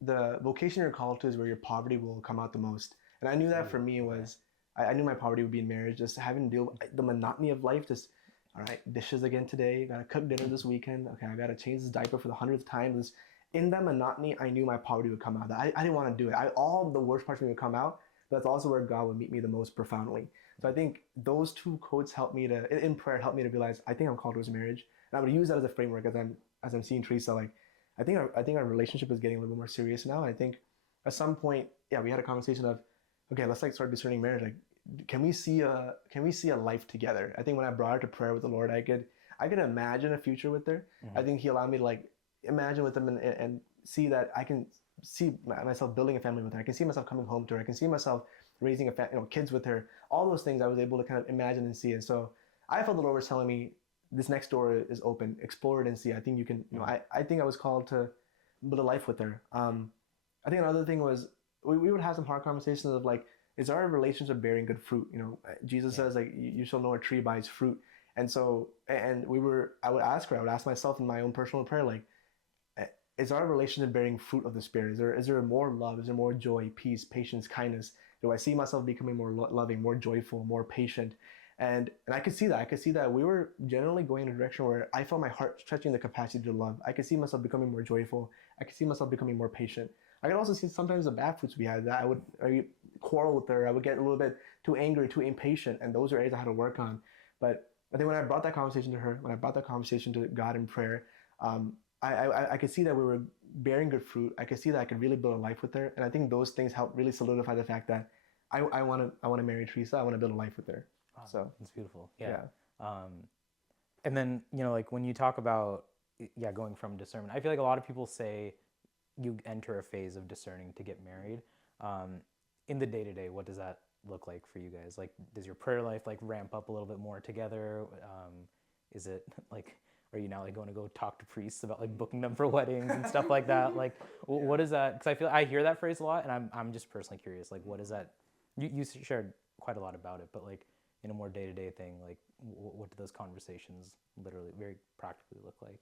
the vocation you're called to is where your poverty will come out the most. And I knew that for me was, I knew my poverty would be in marriage, just having to deal with the monotony of life. Just, all right, dishes again today, gotta cook dinner this weekend. Okay, I gotta change this diaper for the 100th time. In that monotony, I knew my poverty would come out. I didn't want to do it. All the worst parts of me would come out, but that's also where God would meet me the most profoundly. So I think those two quotes helped me in prayer, helped me to realize, I think I'm called towards marriage. And I would use that as a framework as I'm seeing Teresa. Like, I think our relationship is getting a little bit more serious now. I think at some point, we had a conversation of, okay, let's like start discerning marriage. Like, can we see a life together? I think when I brought her to prayer with the Lord, I could imagine a future with her. I think He allowed me to like imagine with Him and see that I can see myself building a family with her. I can see myself coming home to her. I can see myself raising kids with her. All those things I was able to kind of imagine and see. And so I felt the Lord was telling me, this next door is open. Explore it and see. I think you can. I think I was called to build a life with her. I think another thing was we would have some hard conversations of like, is our relationship bearing good fruit? Jesus says like, you shall know a tree by its fruit. And so, I would ask her. I would ask myself in my own personal prayer, like, is our relationship bearing fruit of the Spirit? Is there more love? Is there more joy, peace, patience, kindness? Do I see myself becoming more loving, more joyful, more patient? And I could see that. I could see that we were generally going in a direction where I felt my heart stretching the capacity to love. I could see myself becoming more joyful. I could see myself becoming more patient. I could also see sometimes the bad fruits we had, that I would quarrel with her. I would get a little bit too angry, too impatient. And those are areas I had to work on. But I think when I brought that conversation to her, when I brought that conversation to God in prayer, I could see that we were bearing good fruit. I could see that I could really build a life with her. And I think those things helped really solidify the fact that I want to marry Teresa. I want to build a life with her. So it's beautiful. And then like when you talk about going from discernment, I feel like a lot of people say you enter a phase of discerning to get married. In the day-to-day, what does that look like for you guys? Like, does your prayer life like ramp up a little bit more together? Is it like, are you now like going to go talk to priests about like booking them for weddings and stuff like that? Like, what is that? Because I hear that phrase a lot, and I'm just personally curious. Like, what is that? You shared quite a lot about it, but like in a more day-to-day thing, like what do those conversations literally very practically look like?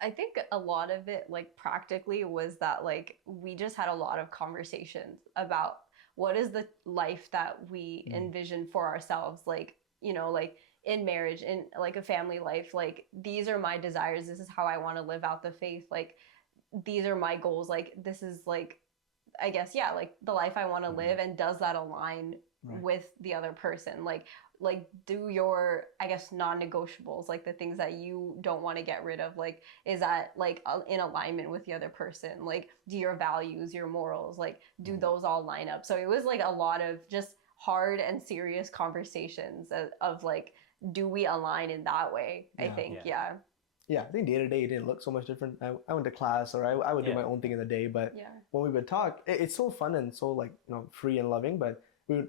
I think a lot of it, like practically, was that like we just had a lot of conversations about what is the life that we envision for ourselves. Like, like in marriage, in like a family life, like these are my desires. This is how I want to live out the faith. Like these are my goals. Like this is like, I guess, yeah, like the life I want to live. And does that align with the other person? Like do your, I guess, non-negotiables, like the things that you don't want to get rid of, like is that like in alignment with the other person? Like do your values, your morals, like do those all line up? So it was like a lot of just hard and serious conversations of like, do we align in that way? I think. Yeah, I think day to day it didn't look so much different. I went to class, or I would do my own thing in the day, but when we would talk, it's so fun and so like, free and loving. But we would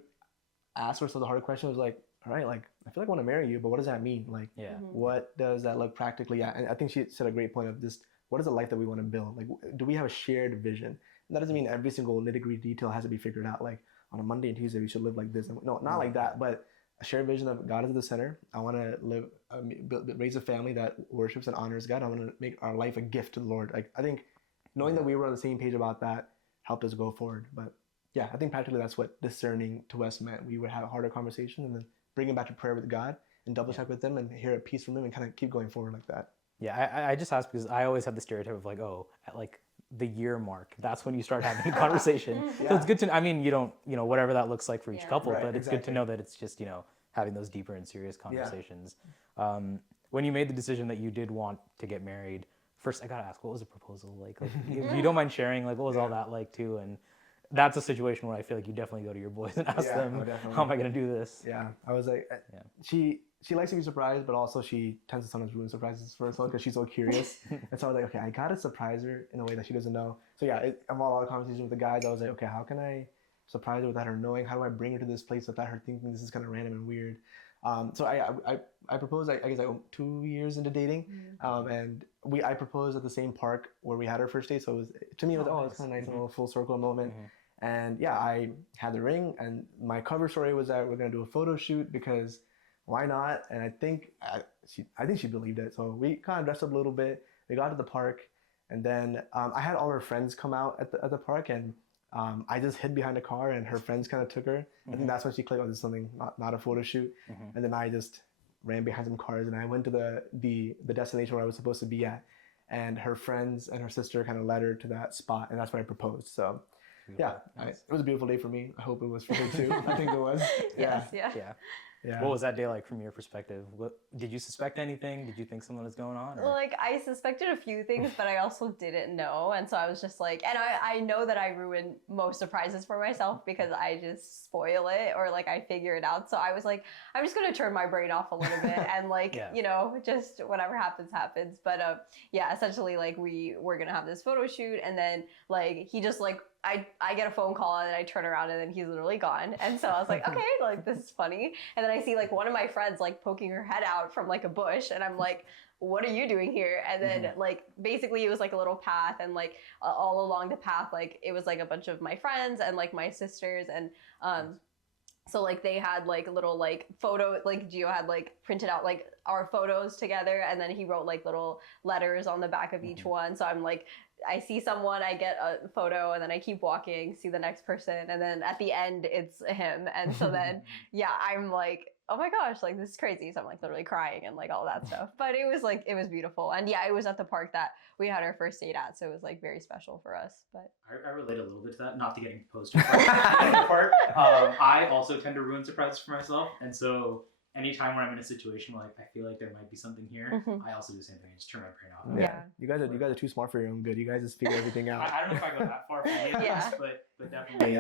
ask ourselves the hard question, was like, all right, like I feel like I want to marry you, but what does that mean? Like, what does that look practically? Yeah, and I think she said a great point of just what is the life that we want to build? Like, do we have a shared vision? And that doesn't mean every single nitty-gritty detail has to be figured out. Like on a Monday and Tuesday we should live like this. No, not like that, but a shared vision of God is the center. I want to live, raise a family that worships and honors God. I want to make our life a gift to the Lord. Like I think knowing that we were on the same page about that helped us go forward. But yeah, I think practically that's what discerning to us meant. We would have a harder conversation and then bring him back to prayer with God and double check with them and hear a piece from him and kind of keep going forward like that. Yeah, I just asked because I always have the stereotype of like, oh, at like the year mark, that's when you start having a conversation. So it's good to, I mean, you don't, whatever that looks like for each couple, but it's good to know that it's just, having those deeper and serious conversations. When you made the decision that you did want to get married, first I gotta ask, what was the proposal like? Like if you don't mind sharing, like what was all that like too? And that's a situation where I feel like you definitely go to your boys and ask them, how am I gonna do this? Yeah, I was like, she likes to be surprised, but also she tends to sometimes ruin surprises for herself because she's so curious. And so I was like, okay, I gotta surprise her in a way that she doesn't know. So yeah, I'm all out of conversation with the guys. I was like, okay, how can I surprise her without her knowing? How do I bring her to this place without her thinking this is kind of random and weird? So I proposed, I guess 2 years into dating, and I proposed at the same park where we had our first date. So it was, to me, it was it's kind of nice, a little full circle moment. And yeah, I had the ring, and my cover story was that we're gonna do a photo shoot because why not? And I think she believed it. So we kind of dressed up a little bit. We got to the park, and then I had all her friends come out at the park, and I just hid behind a car, and her friends kind of took her. I think that's when she clicked, oh, this is something, not a photo shoot. And then I just ran behind some cars, and I went to the destination where I was supposed to be at. And her friends and her sister kind of led her to that spot, and that's where I proposed. So yeah, it was a beautiful day for me. I hope it was for her too. I think it was. Yeah. What was that day like from your perspective? Did you suspect anything? Did you think something was going on? Or? Well, like I suspected a few things, but I also didn't know. And so I was just like, and I know that I ruin most surprises for myself because I just spoil it or like I figure it out. So I was like, I'm just going to turn my brain off a little bit and like, just whatever happens, happens. But essentially like we were going to have this photo shoot and then like he just like, I get a phone call and I turn around and then he's literally gone. And so I was like, okay, like this is funny. And then I see like one of my friends like poking her head out from like a bush and I'm like, what are you doing here? And then like basically it was like a little path and like all along the path like it was like a bunch of my friends and like my sisters and so like they had like little like photo, like Geo had like printed out like our photos together and then he wrote like little letters on the back of each one. So I'm like, I see someone, I get a photo and then I keep walking, see the next person. And then at the end it's him. And so then, I'm like, oh my gosh, like this is crazy. So I'm like literally crying and like all that stuff. But it was like, it was beautiful. And yeah, it was at the park that we had our first date at. So it was like very special for us. But I relate a little bit to that, not to getting proposed to part. I also tend to ruin surprises for myself. And so anytime when I'm in a situation where like I feel like there might be something here, I also do the same thing. I just turn my brain off. Yeah. You guys are too smart for your own good. You guys just figure everything out. I don't know if I go that far for me, but definitely.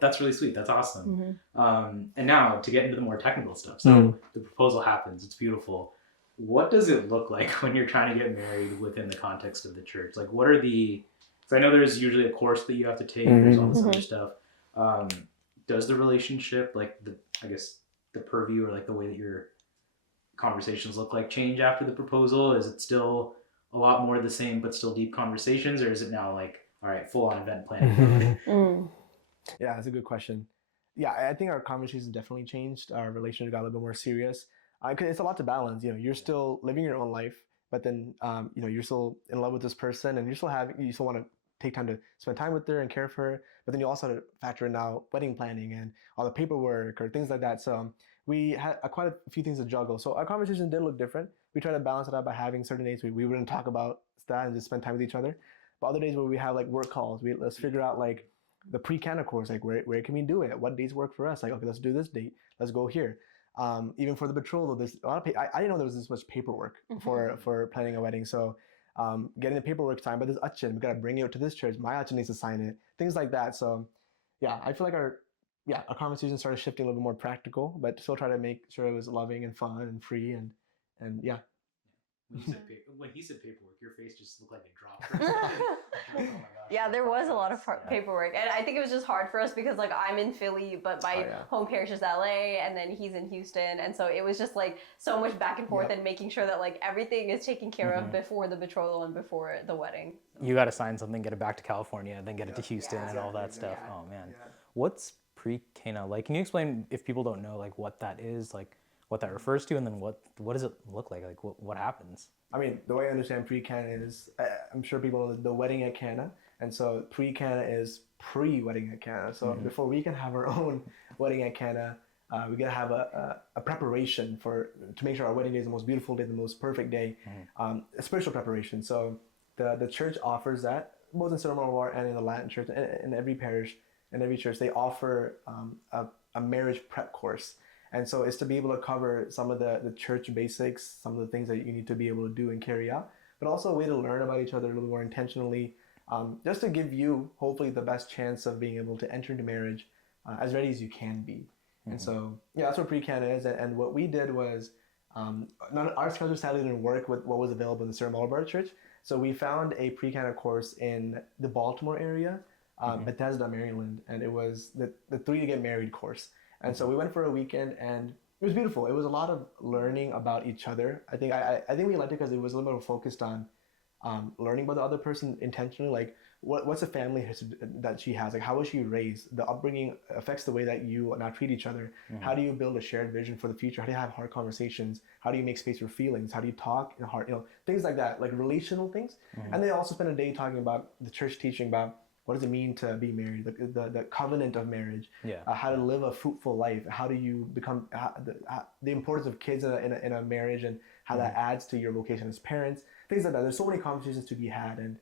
That's really sweet. That's awesome. And now to get into the more technical stuff. So the proposal happens. It's beautiful. What does it look like when you're trying to get married within the context of the church? Like, what are the? Because I know there's usually a course that you have to take. There's all this other stuff. Does the relationship, like the purview or like the way that your conversations look like change after the proposal? Is it still a lot more the same but still deep conversations, or is it now like, all right, full on event planning? Yeah, that's a good question. Yeah, I think our conversations definitely changed. Our relationship got a little bit more serious. 'Cause it's a lot to balance. You're still living your own life, but then you're still in love with this person, and you still want to take time to spend time with her and care for her. But then you also have to factor in now wedding planning and all the paperwork or things like that. So we had quite a few things to juggle. So our conversation did look different. We tried to balance it out by having certain days we wouldn't talk about that and just spend time with each other. But other days where we have like work calls, let's figure out like the pre-Canada course, like where can we do it? What dates work for us? Like, okay, let's do this date. Let's go here. Even for the betrothal, there's a lot of I didn't know there was this much paperwork for planning a wedding. So getting the paperwork signed by this achin, we gotta bring it to this church. My achin needs to sign it. Things like that. So yeah, I feel like our conversation started shifting a little bit more practical, but still try to make sure it was loving and fun and free and yeah. When he said paperwork, your face just looked like it dropped. For a second. Oh my gosh, Yeah, there was a lot of yeah. paperwork, and I think it was just hard for us because like I'm in Philly, but my home parish is LA, and then he's in Houston, and so it was just like so much back and forth and making sure that like everything is taken care of before the betrothal and before the wedding. You got to sign something, get it back to California, then get it to Houston and all that stuff. Oh man, what's pre-Cana like? Can you explain if people don't know like what that is, like what that refers to, and then what does it look like? Like what happens? I mean, the way I understand pre-Cana is, I'm sure people know the wedding at Cana, and so pre-Cana is pre-wedding at Cana. So before we can have our own wedding at Cana, we gotta have a preparation to make sure our wedding day is the most beautiful day, the most perfect day, a spiritual preparation. So the church offers that both in Ceremonial Law and in the Latin Church, in every parish, in every church, they offer a marriage prep course. And so it's to be able to cover some of the church basics, some of the things that you need to be able to do and carry out, but also a way to learn about each other a little more intentionally, just to give you hopefully the best chance of being able to enter into marriage as ready as you can be. And so, yeah, that's what pre-Cana is. And what we did was, our schedule sadly didn't work with what was available in the Ceremonial Bar Church. So we found a pre-Cana course in the Baltimore area, Bethesda, Maryland, and it was the 3 to Get Married course. And so we went for a weekend, and it was beautiful. It was a lot of learning about each other. I think we liked it because it was a little bit more focused on learning about the other person intentionally. Like, what's the family history that she has? Like, how was she raised? The upbringing affects the way that you now treat each other. How do you build a shared vision for the future? How do you have hard conversations? How do you make space for feelings? How do you talk in hard, things like that, like relational things. And they also spent a day talking about the church teaching about what does it mean to be married, the covenant of marriage, how to live a fruitful life, how do you become, the importance of kids in a marriage and how that adds to your vocation as parents, things like that. There's so many conversations to be had, and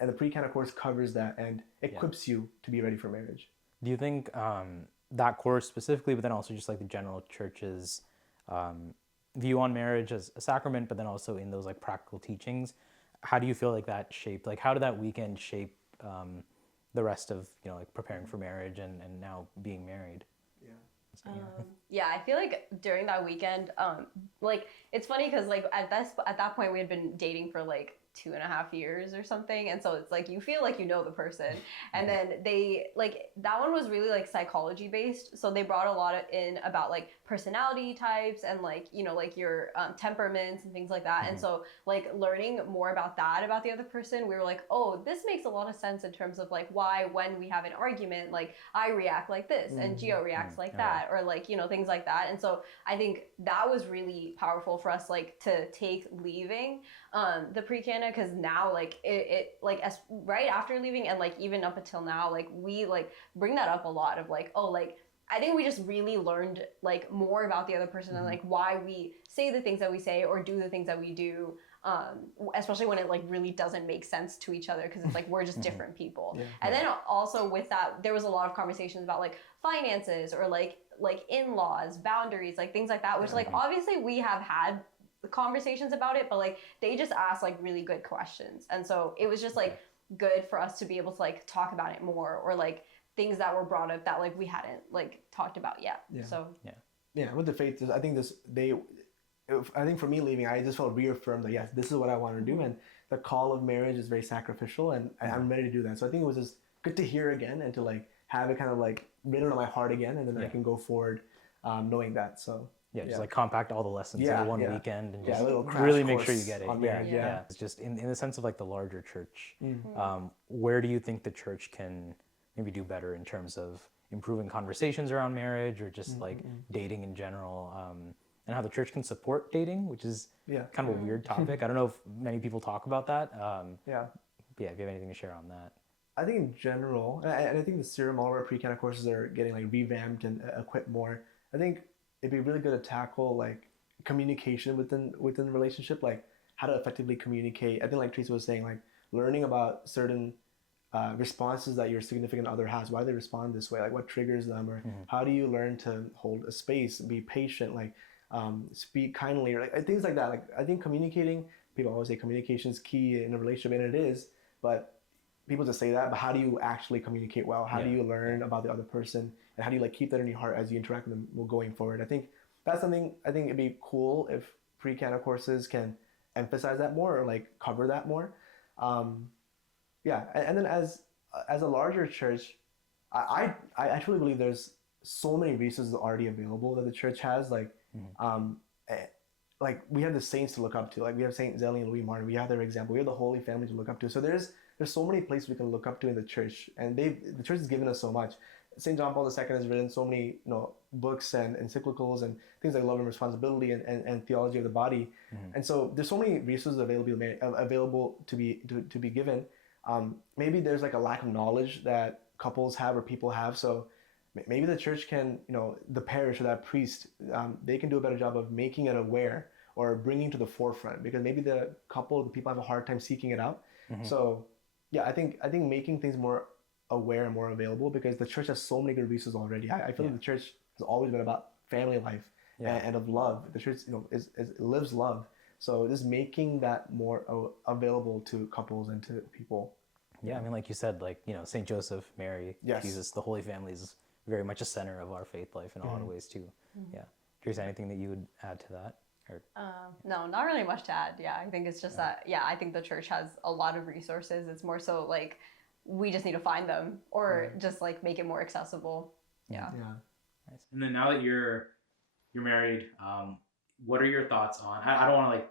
the pre-Cana course covers that and equips you to be ready for marriage. Do you think that course specifically, but then also just like the general church's view on marriage as a sacrament, but then also in those like practical teachings, how do you feel like that shaped, like how did that weekend shape the rest of like preparing for marriage and now being married? Yeah, I feel like during that weekend, like it's funny because like at that point we had been dating for like 2.5 years or something, and so it's like you feel like you know the person, and then they like that one was really like psychology based, so they brought a lot in about like personality types and like like your temperaments and things like that, and so like learning more about that about the other person, we were like, oh, this makes a lot of sense in terms of like why when we have an argument, like I react like this and Geo reacts like that, or like things like that. And so I think that was really powerful for us, like to take leaving the pre-Cana, because now like it like as right after leaving and like even up until now, like we like bring that up a lot of like, oh, like I think we just really learned like more about the other person and like why we say the things that we say or do the things that we do, especially when it like really doesn't make sense to each other, because it's like we're just different people. And then also with that, there was a lot of conversations about like finances or like in-laws, boundaries, like things like that, which like obviously we have had conversations about it, but like they just asked like really good questions, and so it was just like good for us to be able to like talk about it more, or like things that were brought up that like we hadn't like talked about yet. So with the faith, I think for me leaving, I just felt reaffirmed that yes, this is what I want to do, and the call of marriage is very sacrificial, and I'm ready to do that. So I think it was just good to hear again and to like have it kind of like written on my heart again, and then I can go forward knowing that. So just like compact all the lessons into one weekend and just a really make sure you get it. Yeah. It's just in the sense of like the larger church, where do you think the church can maybe do better in terms of improving conversations around marriage or just like dating in general, and how the church can support dating, which is kind of a weird topic. I don't know if many people talk about that. If you have anything to share on that. I think in general, and I think the Ceremonial pre-Cana courses are getting like revamped and equipped more. I think it'd be really good to tackle like communication within the relationship, like how to effectively communicate. I think like Teresa was saying, like learning about certain responses that your significant other has, why they respond this way, like what triggers them, or how do you learn to hold a space, be patient, like speak kindly, or like things like that. Like I think communicating, people always say communication is key in a relationship, and it is, but people just say that, but how do you actually communicate well? How do you learn about the other person, and how do you like keep that in your heart as you interact with them going forward? I think that's something, I think it'd be cool if pre-Cana courses can emphasize that more, or like cover that more. Um, yeah, and then as a larger church, I actually believe there's so many resources already available that the church has. Um, eh, like we have the saints to look up to. Like we have Saint Zélie and Louis Martin. We have their example. We have the Holy Family to look up to. So there's so many places we can look up to in the church, and the church has given us so much. Saint John Paul II has written so many books and encyclicals and things like Love and Responsibility and Theology of the Body, and so there's so many resources available to be given. Maybe there's like a lack of knowledge that couples have or people have, so maybe the church can, the parish or that priest, they can do a better job of making it aware or bringing to the forefront, because maybe the people have a hard time seeking it out. So yeah, I think making things more aware and more available, because the church has so many good resources already. I feel like the church has always been about family life and of love. The church, lives love. So just making that more available to couples and to people. Yeah, I mean, like you said, like, St. Joseph, Mary, Jesus, the Holy Family is very much a center of our faith life in a lot of ways too. Yeah. Teresa, anything that you would add to that? Or... No, not really much to add. Yeah, I think it's just that, I think the church has a lot of resources. It's more so like we just need to find them, or just like make it more accessible. Yeah. Nice. And then now that you're married, what are your thoughts on, I don't want to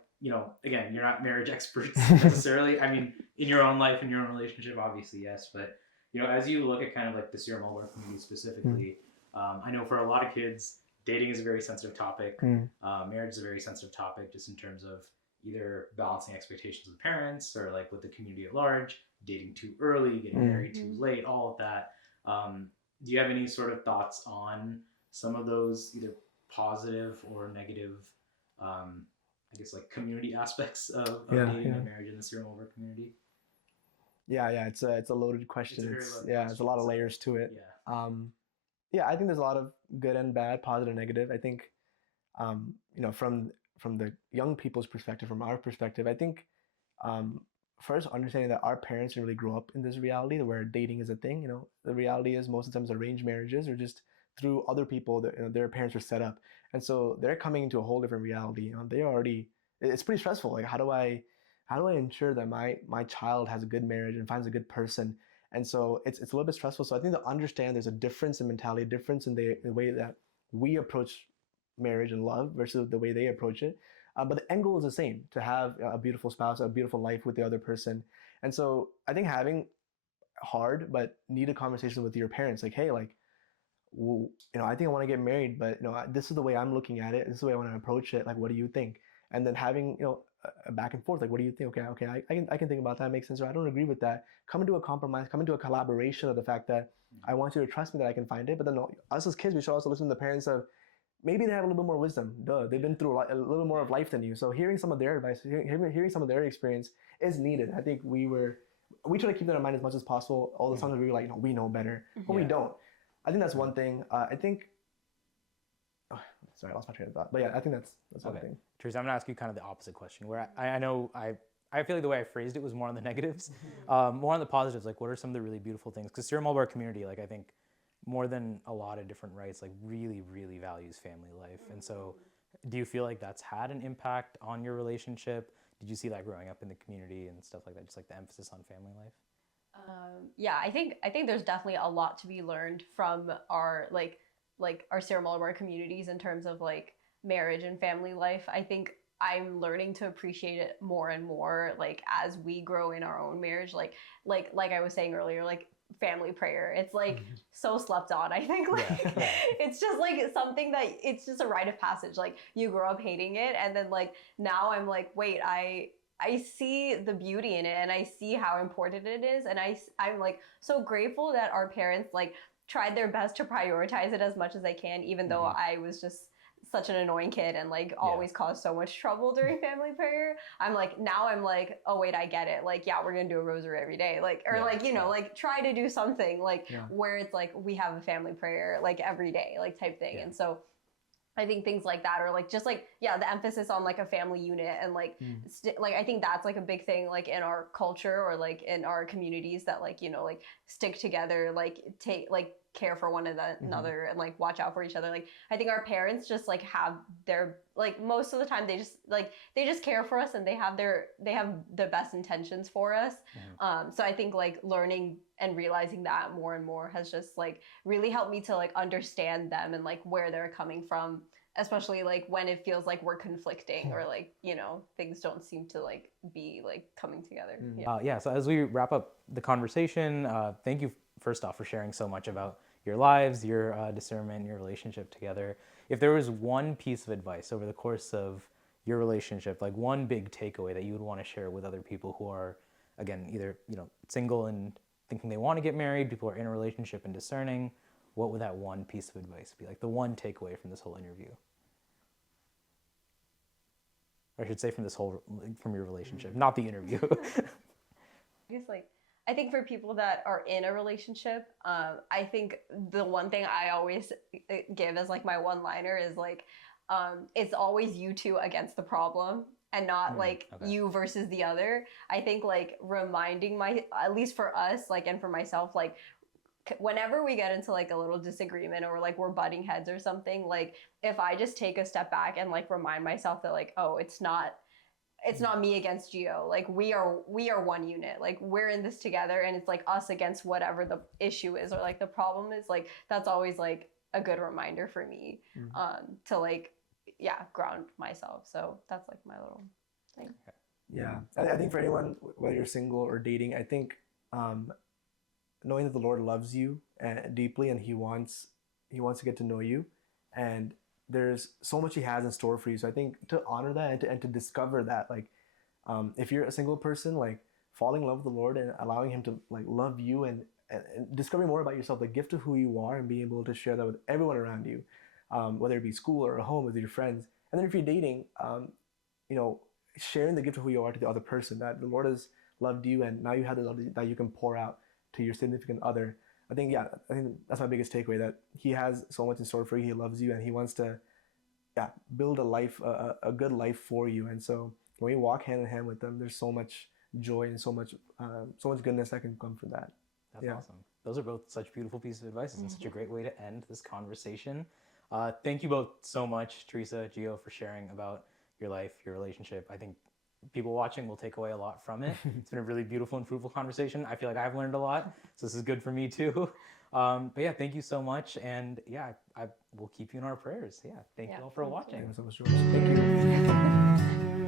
again, you're not marriage experts necessarily. I mean, in your own life, in your own relationship, obviously, yes. But, as you look at kind of like the Sierra Mulbar community specifically, I know for a lot of kids, dating is a very sensitive topic. Marriage is a very sensitive topic, just in terms of either balancing expectations with parents or like with the community at large, dating too early, getting married too late, all of that. Do you have any sort of thoughts on some of those either positive or negative, I guess, like community aspects of dating and marriage in the Sierra Mulbar community? Yeah, it's a loaded question. There's a lot of layers to it. Yeah. I think there's a lot of good and bad, positive and negative. I think, from the young people's perspective, from our perspective, I think, first understanding that our parents didn't really grow up in this reality where dating is a thing. The reality is most of the times arranged marriages or just through other people that their parents were set up, and so they're coming into a whole different reality. It's pretty stressful. Like how do I ensure that my child has a good marriage and finds a good person? And so it's a little bit stressful. So I think to understand there's a difference in mentality, a difference in the way that we approach marriage and love versus the way they approach it. But the end goal is the same: to have a beautiful spouse, a beautiful life with the other person. And so I think having hard but needed conversations with your parents, like, hey, like, well, I think I want to get married, but this is the way I'm looking at it. This is the way I want to approach it. Like, what do you think? And then having a back and forth, like, what do you think? Okay, I can think about that. Makes sense. Or I don't agree with that. Come into a compromise. Come into a collaboration of the fact that I want you to trust me that I can find it. But then us as kids, we should also listen to the parents of maybe they have a little bit more wisdom. They've been through a little more of life than you. So hearing some of their advice, hearing some of their experience is needed. I think we try to keep that in mind as much as possible. All the times we were like, we know better, but we don't. I think that's one thing. I think. Oh, sorry, I lost my train of thought. But yeah, I think that's one thing. Teresa, I'm gonna ask you kind of the opposite question. Where I know I feel like the way I phrased it was more on the negatives, more on the positives. Like, what are some of the really beautiful things? Because Sierra Mulbar community, like I think, more than a lot of different rights, like really, really values family life. And so, do you feel like that's had an impact on your relationship? Did you see that growing up in the community and stuff like that? Just like the emphasis on family life. I think there's definitely a lot to be learned from our our Sierra Mulbar communities in terms of like marriage and family life. I think I'm learning to appreciate it more and more, like as we grow in our own marriage. Like I was saying earlier, like family prayer. It's like so slept on. I think it's just like something that it's just a rite of passage. Like you grow up hating it, and then like now I'm like, wait, I see the beauty in it, and I see how important it is, and I'm like so grateful that our parents like tried their best to prioritize it as much as they can, even though I was just such an annoying kid and like always caused so much trouble during family prayer. I'm like, oh wait, I get it. Like, yeah, we're gonna do a rosary every day. Like, or like, you know, like try to do something like where it's like we have a family prayer like every day, like type thing. And so I think things like that, or like just like the emphasis on like a family unit and like like I think that's like a big thing like in our culture or like in our communities that like, you know, like stick together, like take like care for one another and like watch out for each other. Like I think our parents just like have their like most of the time they just care for us and they have the best intentions for us. So I think like learning and realizing that more and more has just like really helped me to like understand them and like where they're coming from, especially like when it feels like we're conflicting or like, you know, things don't seem to like be like coming together. So as we wrap up the conversation, thank you first off for sharing so much about your lives, your discernment, your relationship together. If there was one piece of advice over the course of your relationship, like one big takeaway that you would want to share with other people who are, again, either, you know, single and thinking they want to get married, people who are in a relationship and discerning, what would that one piece of advice be? Like the one takeaway from this whole interview? Or I should say from your relationship, not the interview. I guess like, I think for people that are in a relationship, I think the one thing I always give as like my one-liner is like, it's always you two against the problem and not like you versus the other. I think like reminding at least for us, like, and for myself, like whenever we get into like a little disagreement or like we're butting heads or something, like if I just take a step back and like remind myself that like, oh, it's not me against Geo. Like we are one unit. Like we're in this together and it's like us against whatever the issue is or like the problem is. Like that's always like a good reminder for me to like, ground myself. So that's like my little thing. Yeah. I think for anyone, whether you're single or dating, I think knowing that the Lord loves you deeply and he wants to get to know you, and there's so much he has in store for you. So I think to honor that and to discover that, like, if you're a single person, like falling in love with the Lord and allowing him to like love you and discovering more about yourself, the gift of who you are, and being able to share that with everyone around you, whether it be school or at home with your friends. And then if you're dating, you know, sharing the gift of who you are to the other person, that the Lord has loved you and now you have the love that you can pour out to your significant other. I think that's my biggest takeaway, that he has so much in store for you. He loves you and he wants to build a life, a good life for you. And so when we walk hand in hand with them, there's so much joy and so much goodness that can come from that. That's awesome. Those are both such beautiful pieces of advice and such a great way to end this conversation. Thank you both so much, Teresa, Geo, for sharing about your life, your relationship. I think people watching will take away a lot from it. It's been a really beautiful and fruitful conversation. I feel like I've learned a lot, so this is good for me too. But yeah, thank you so much, and I will keep you in our prayers. Yeah, thank you all for watching. Thank you so much, George. Thank you.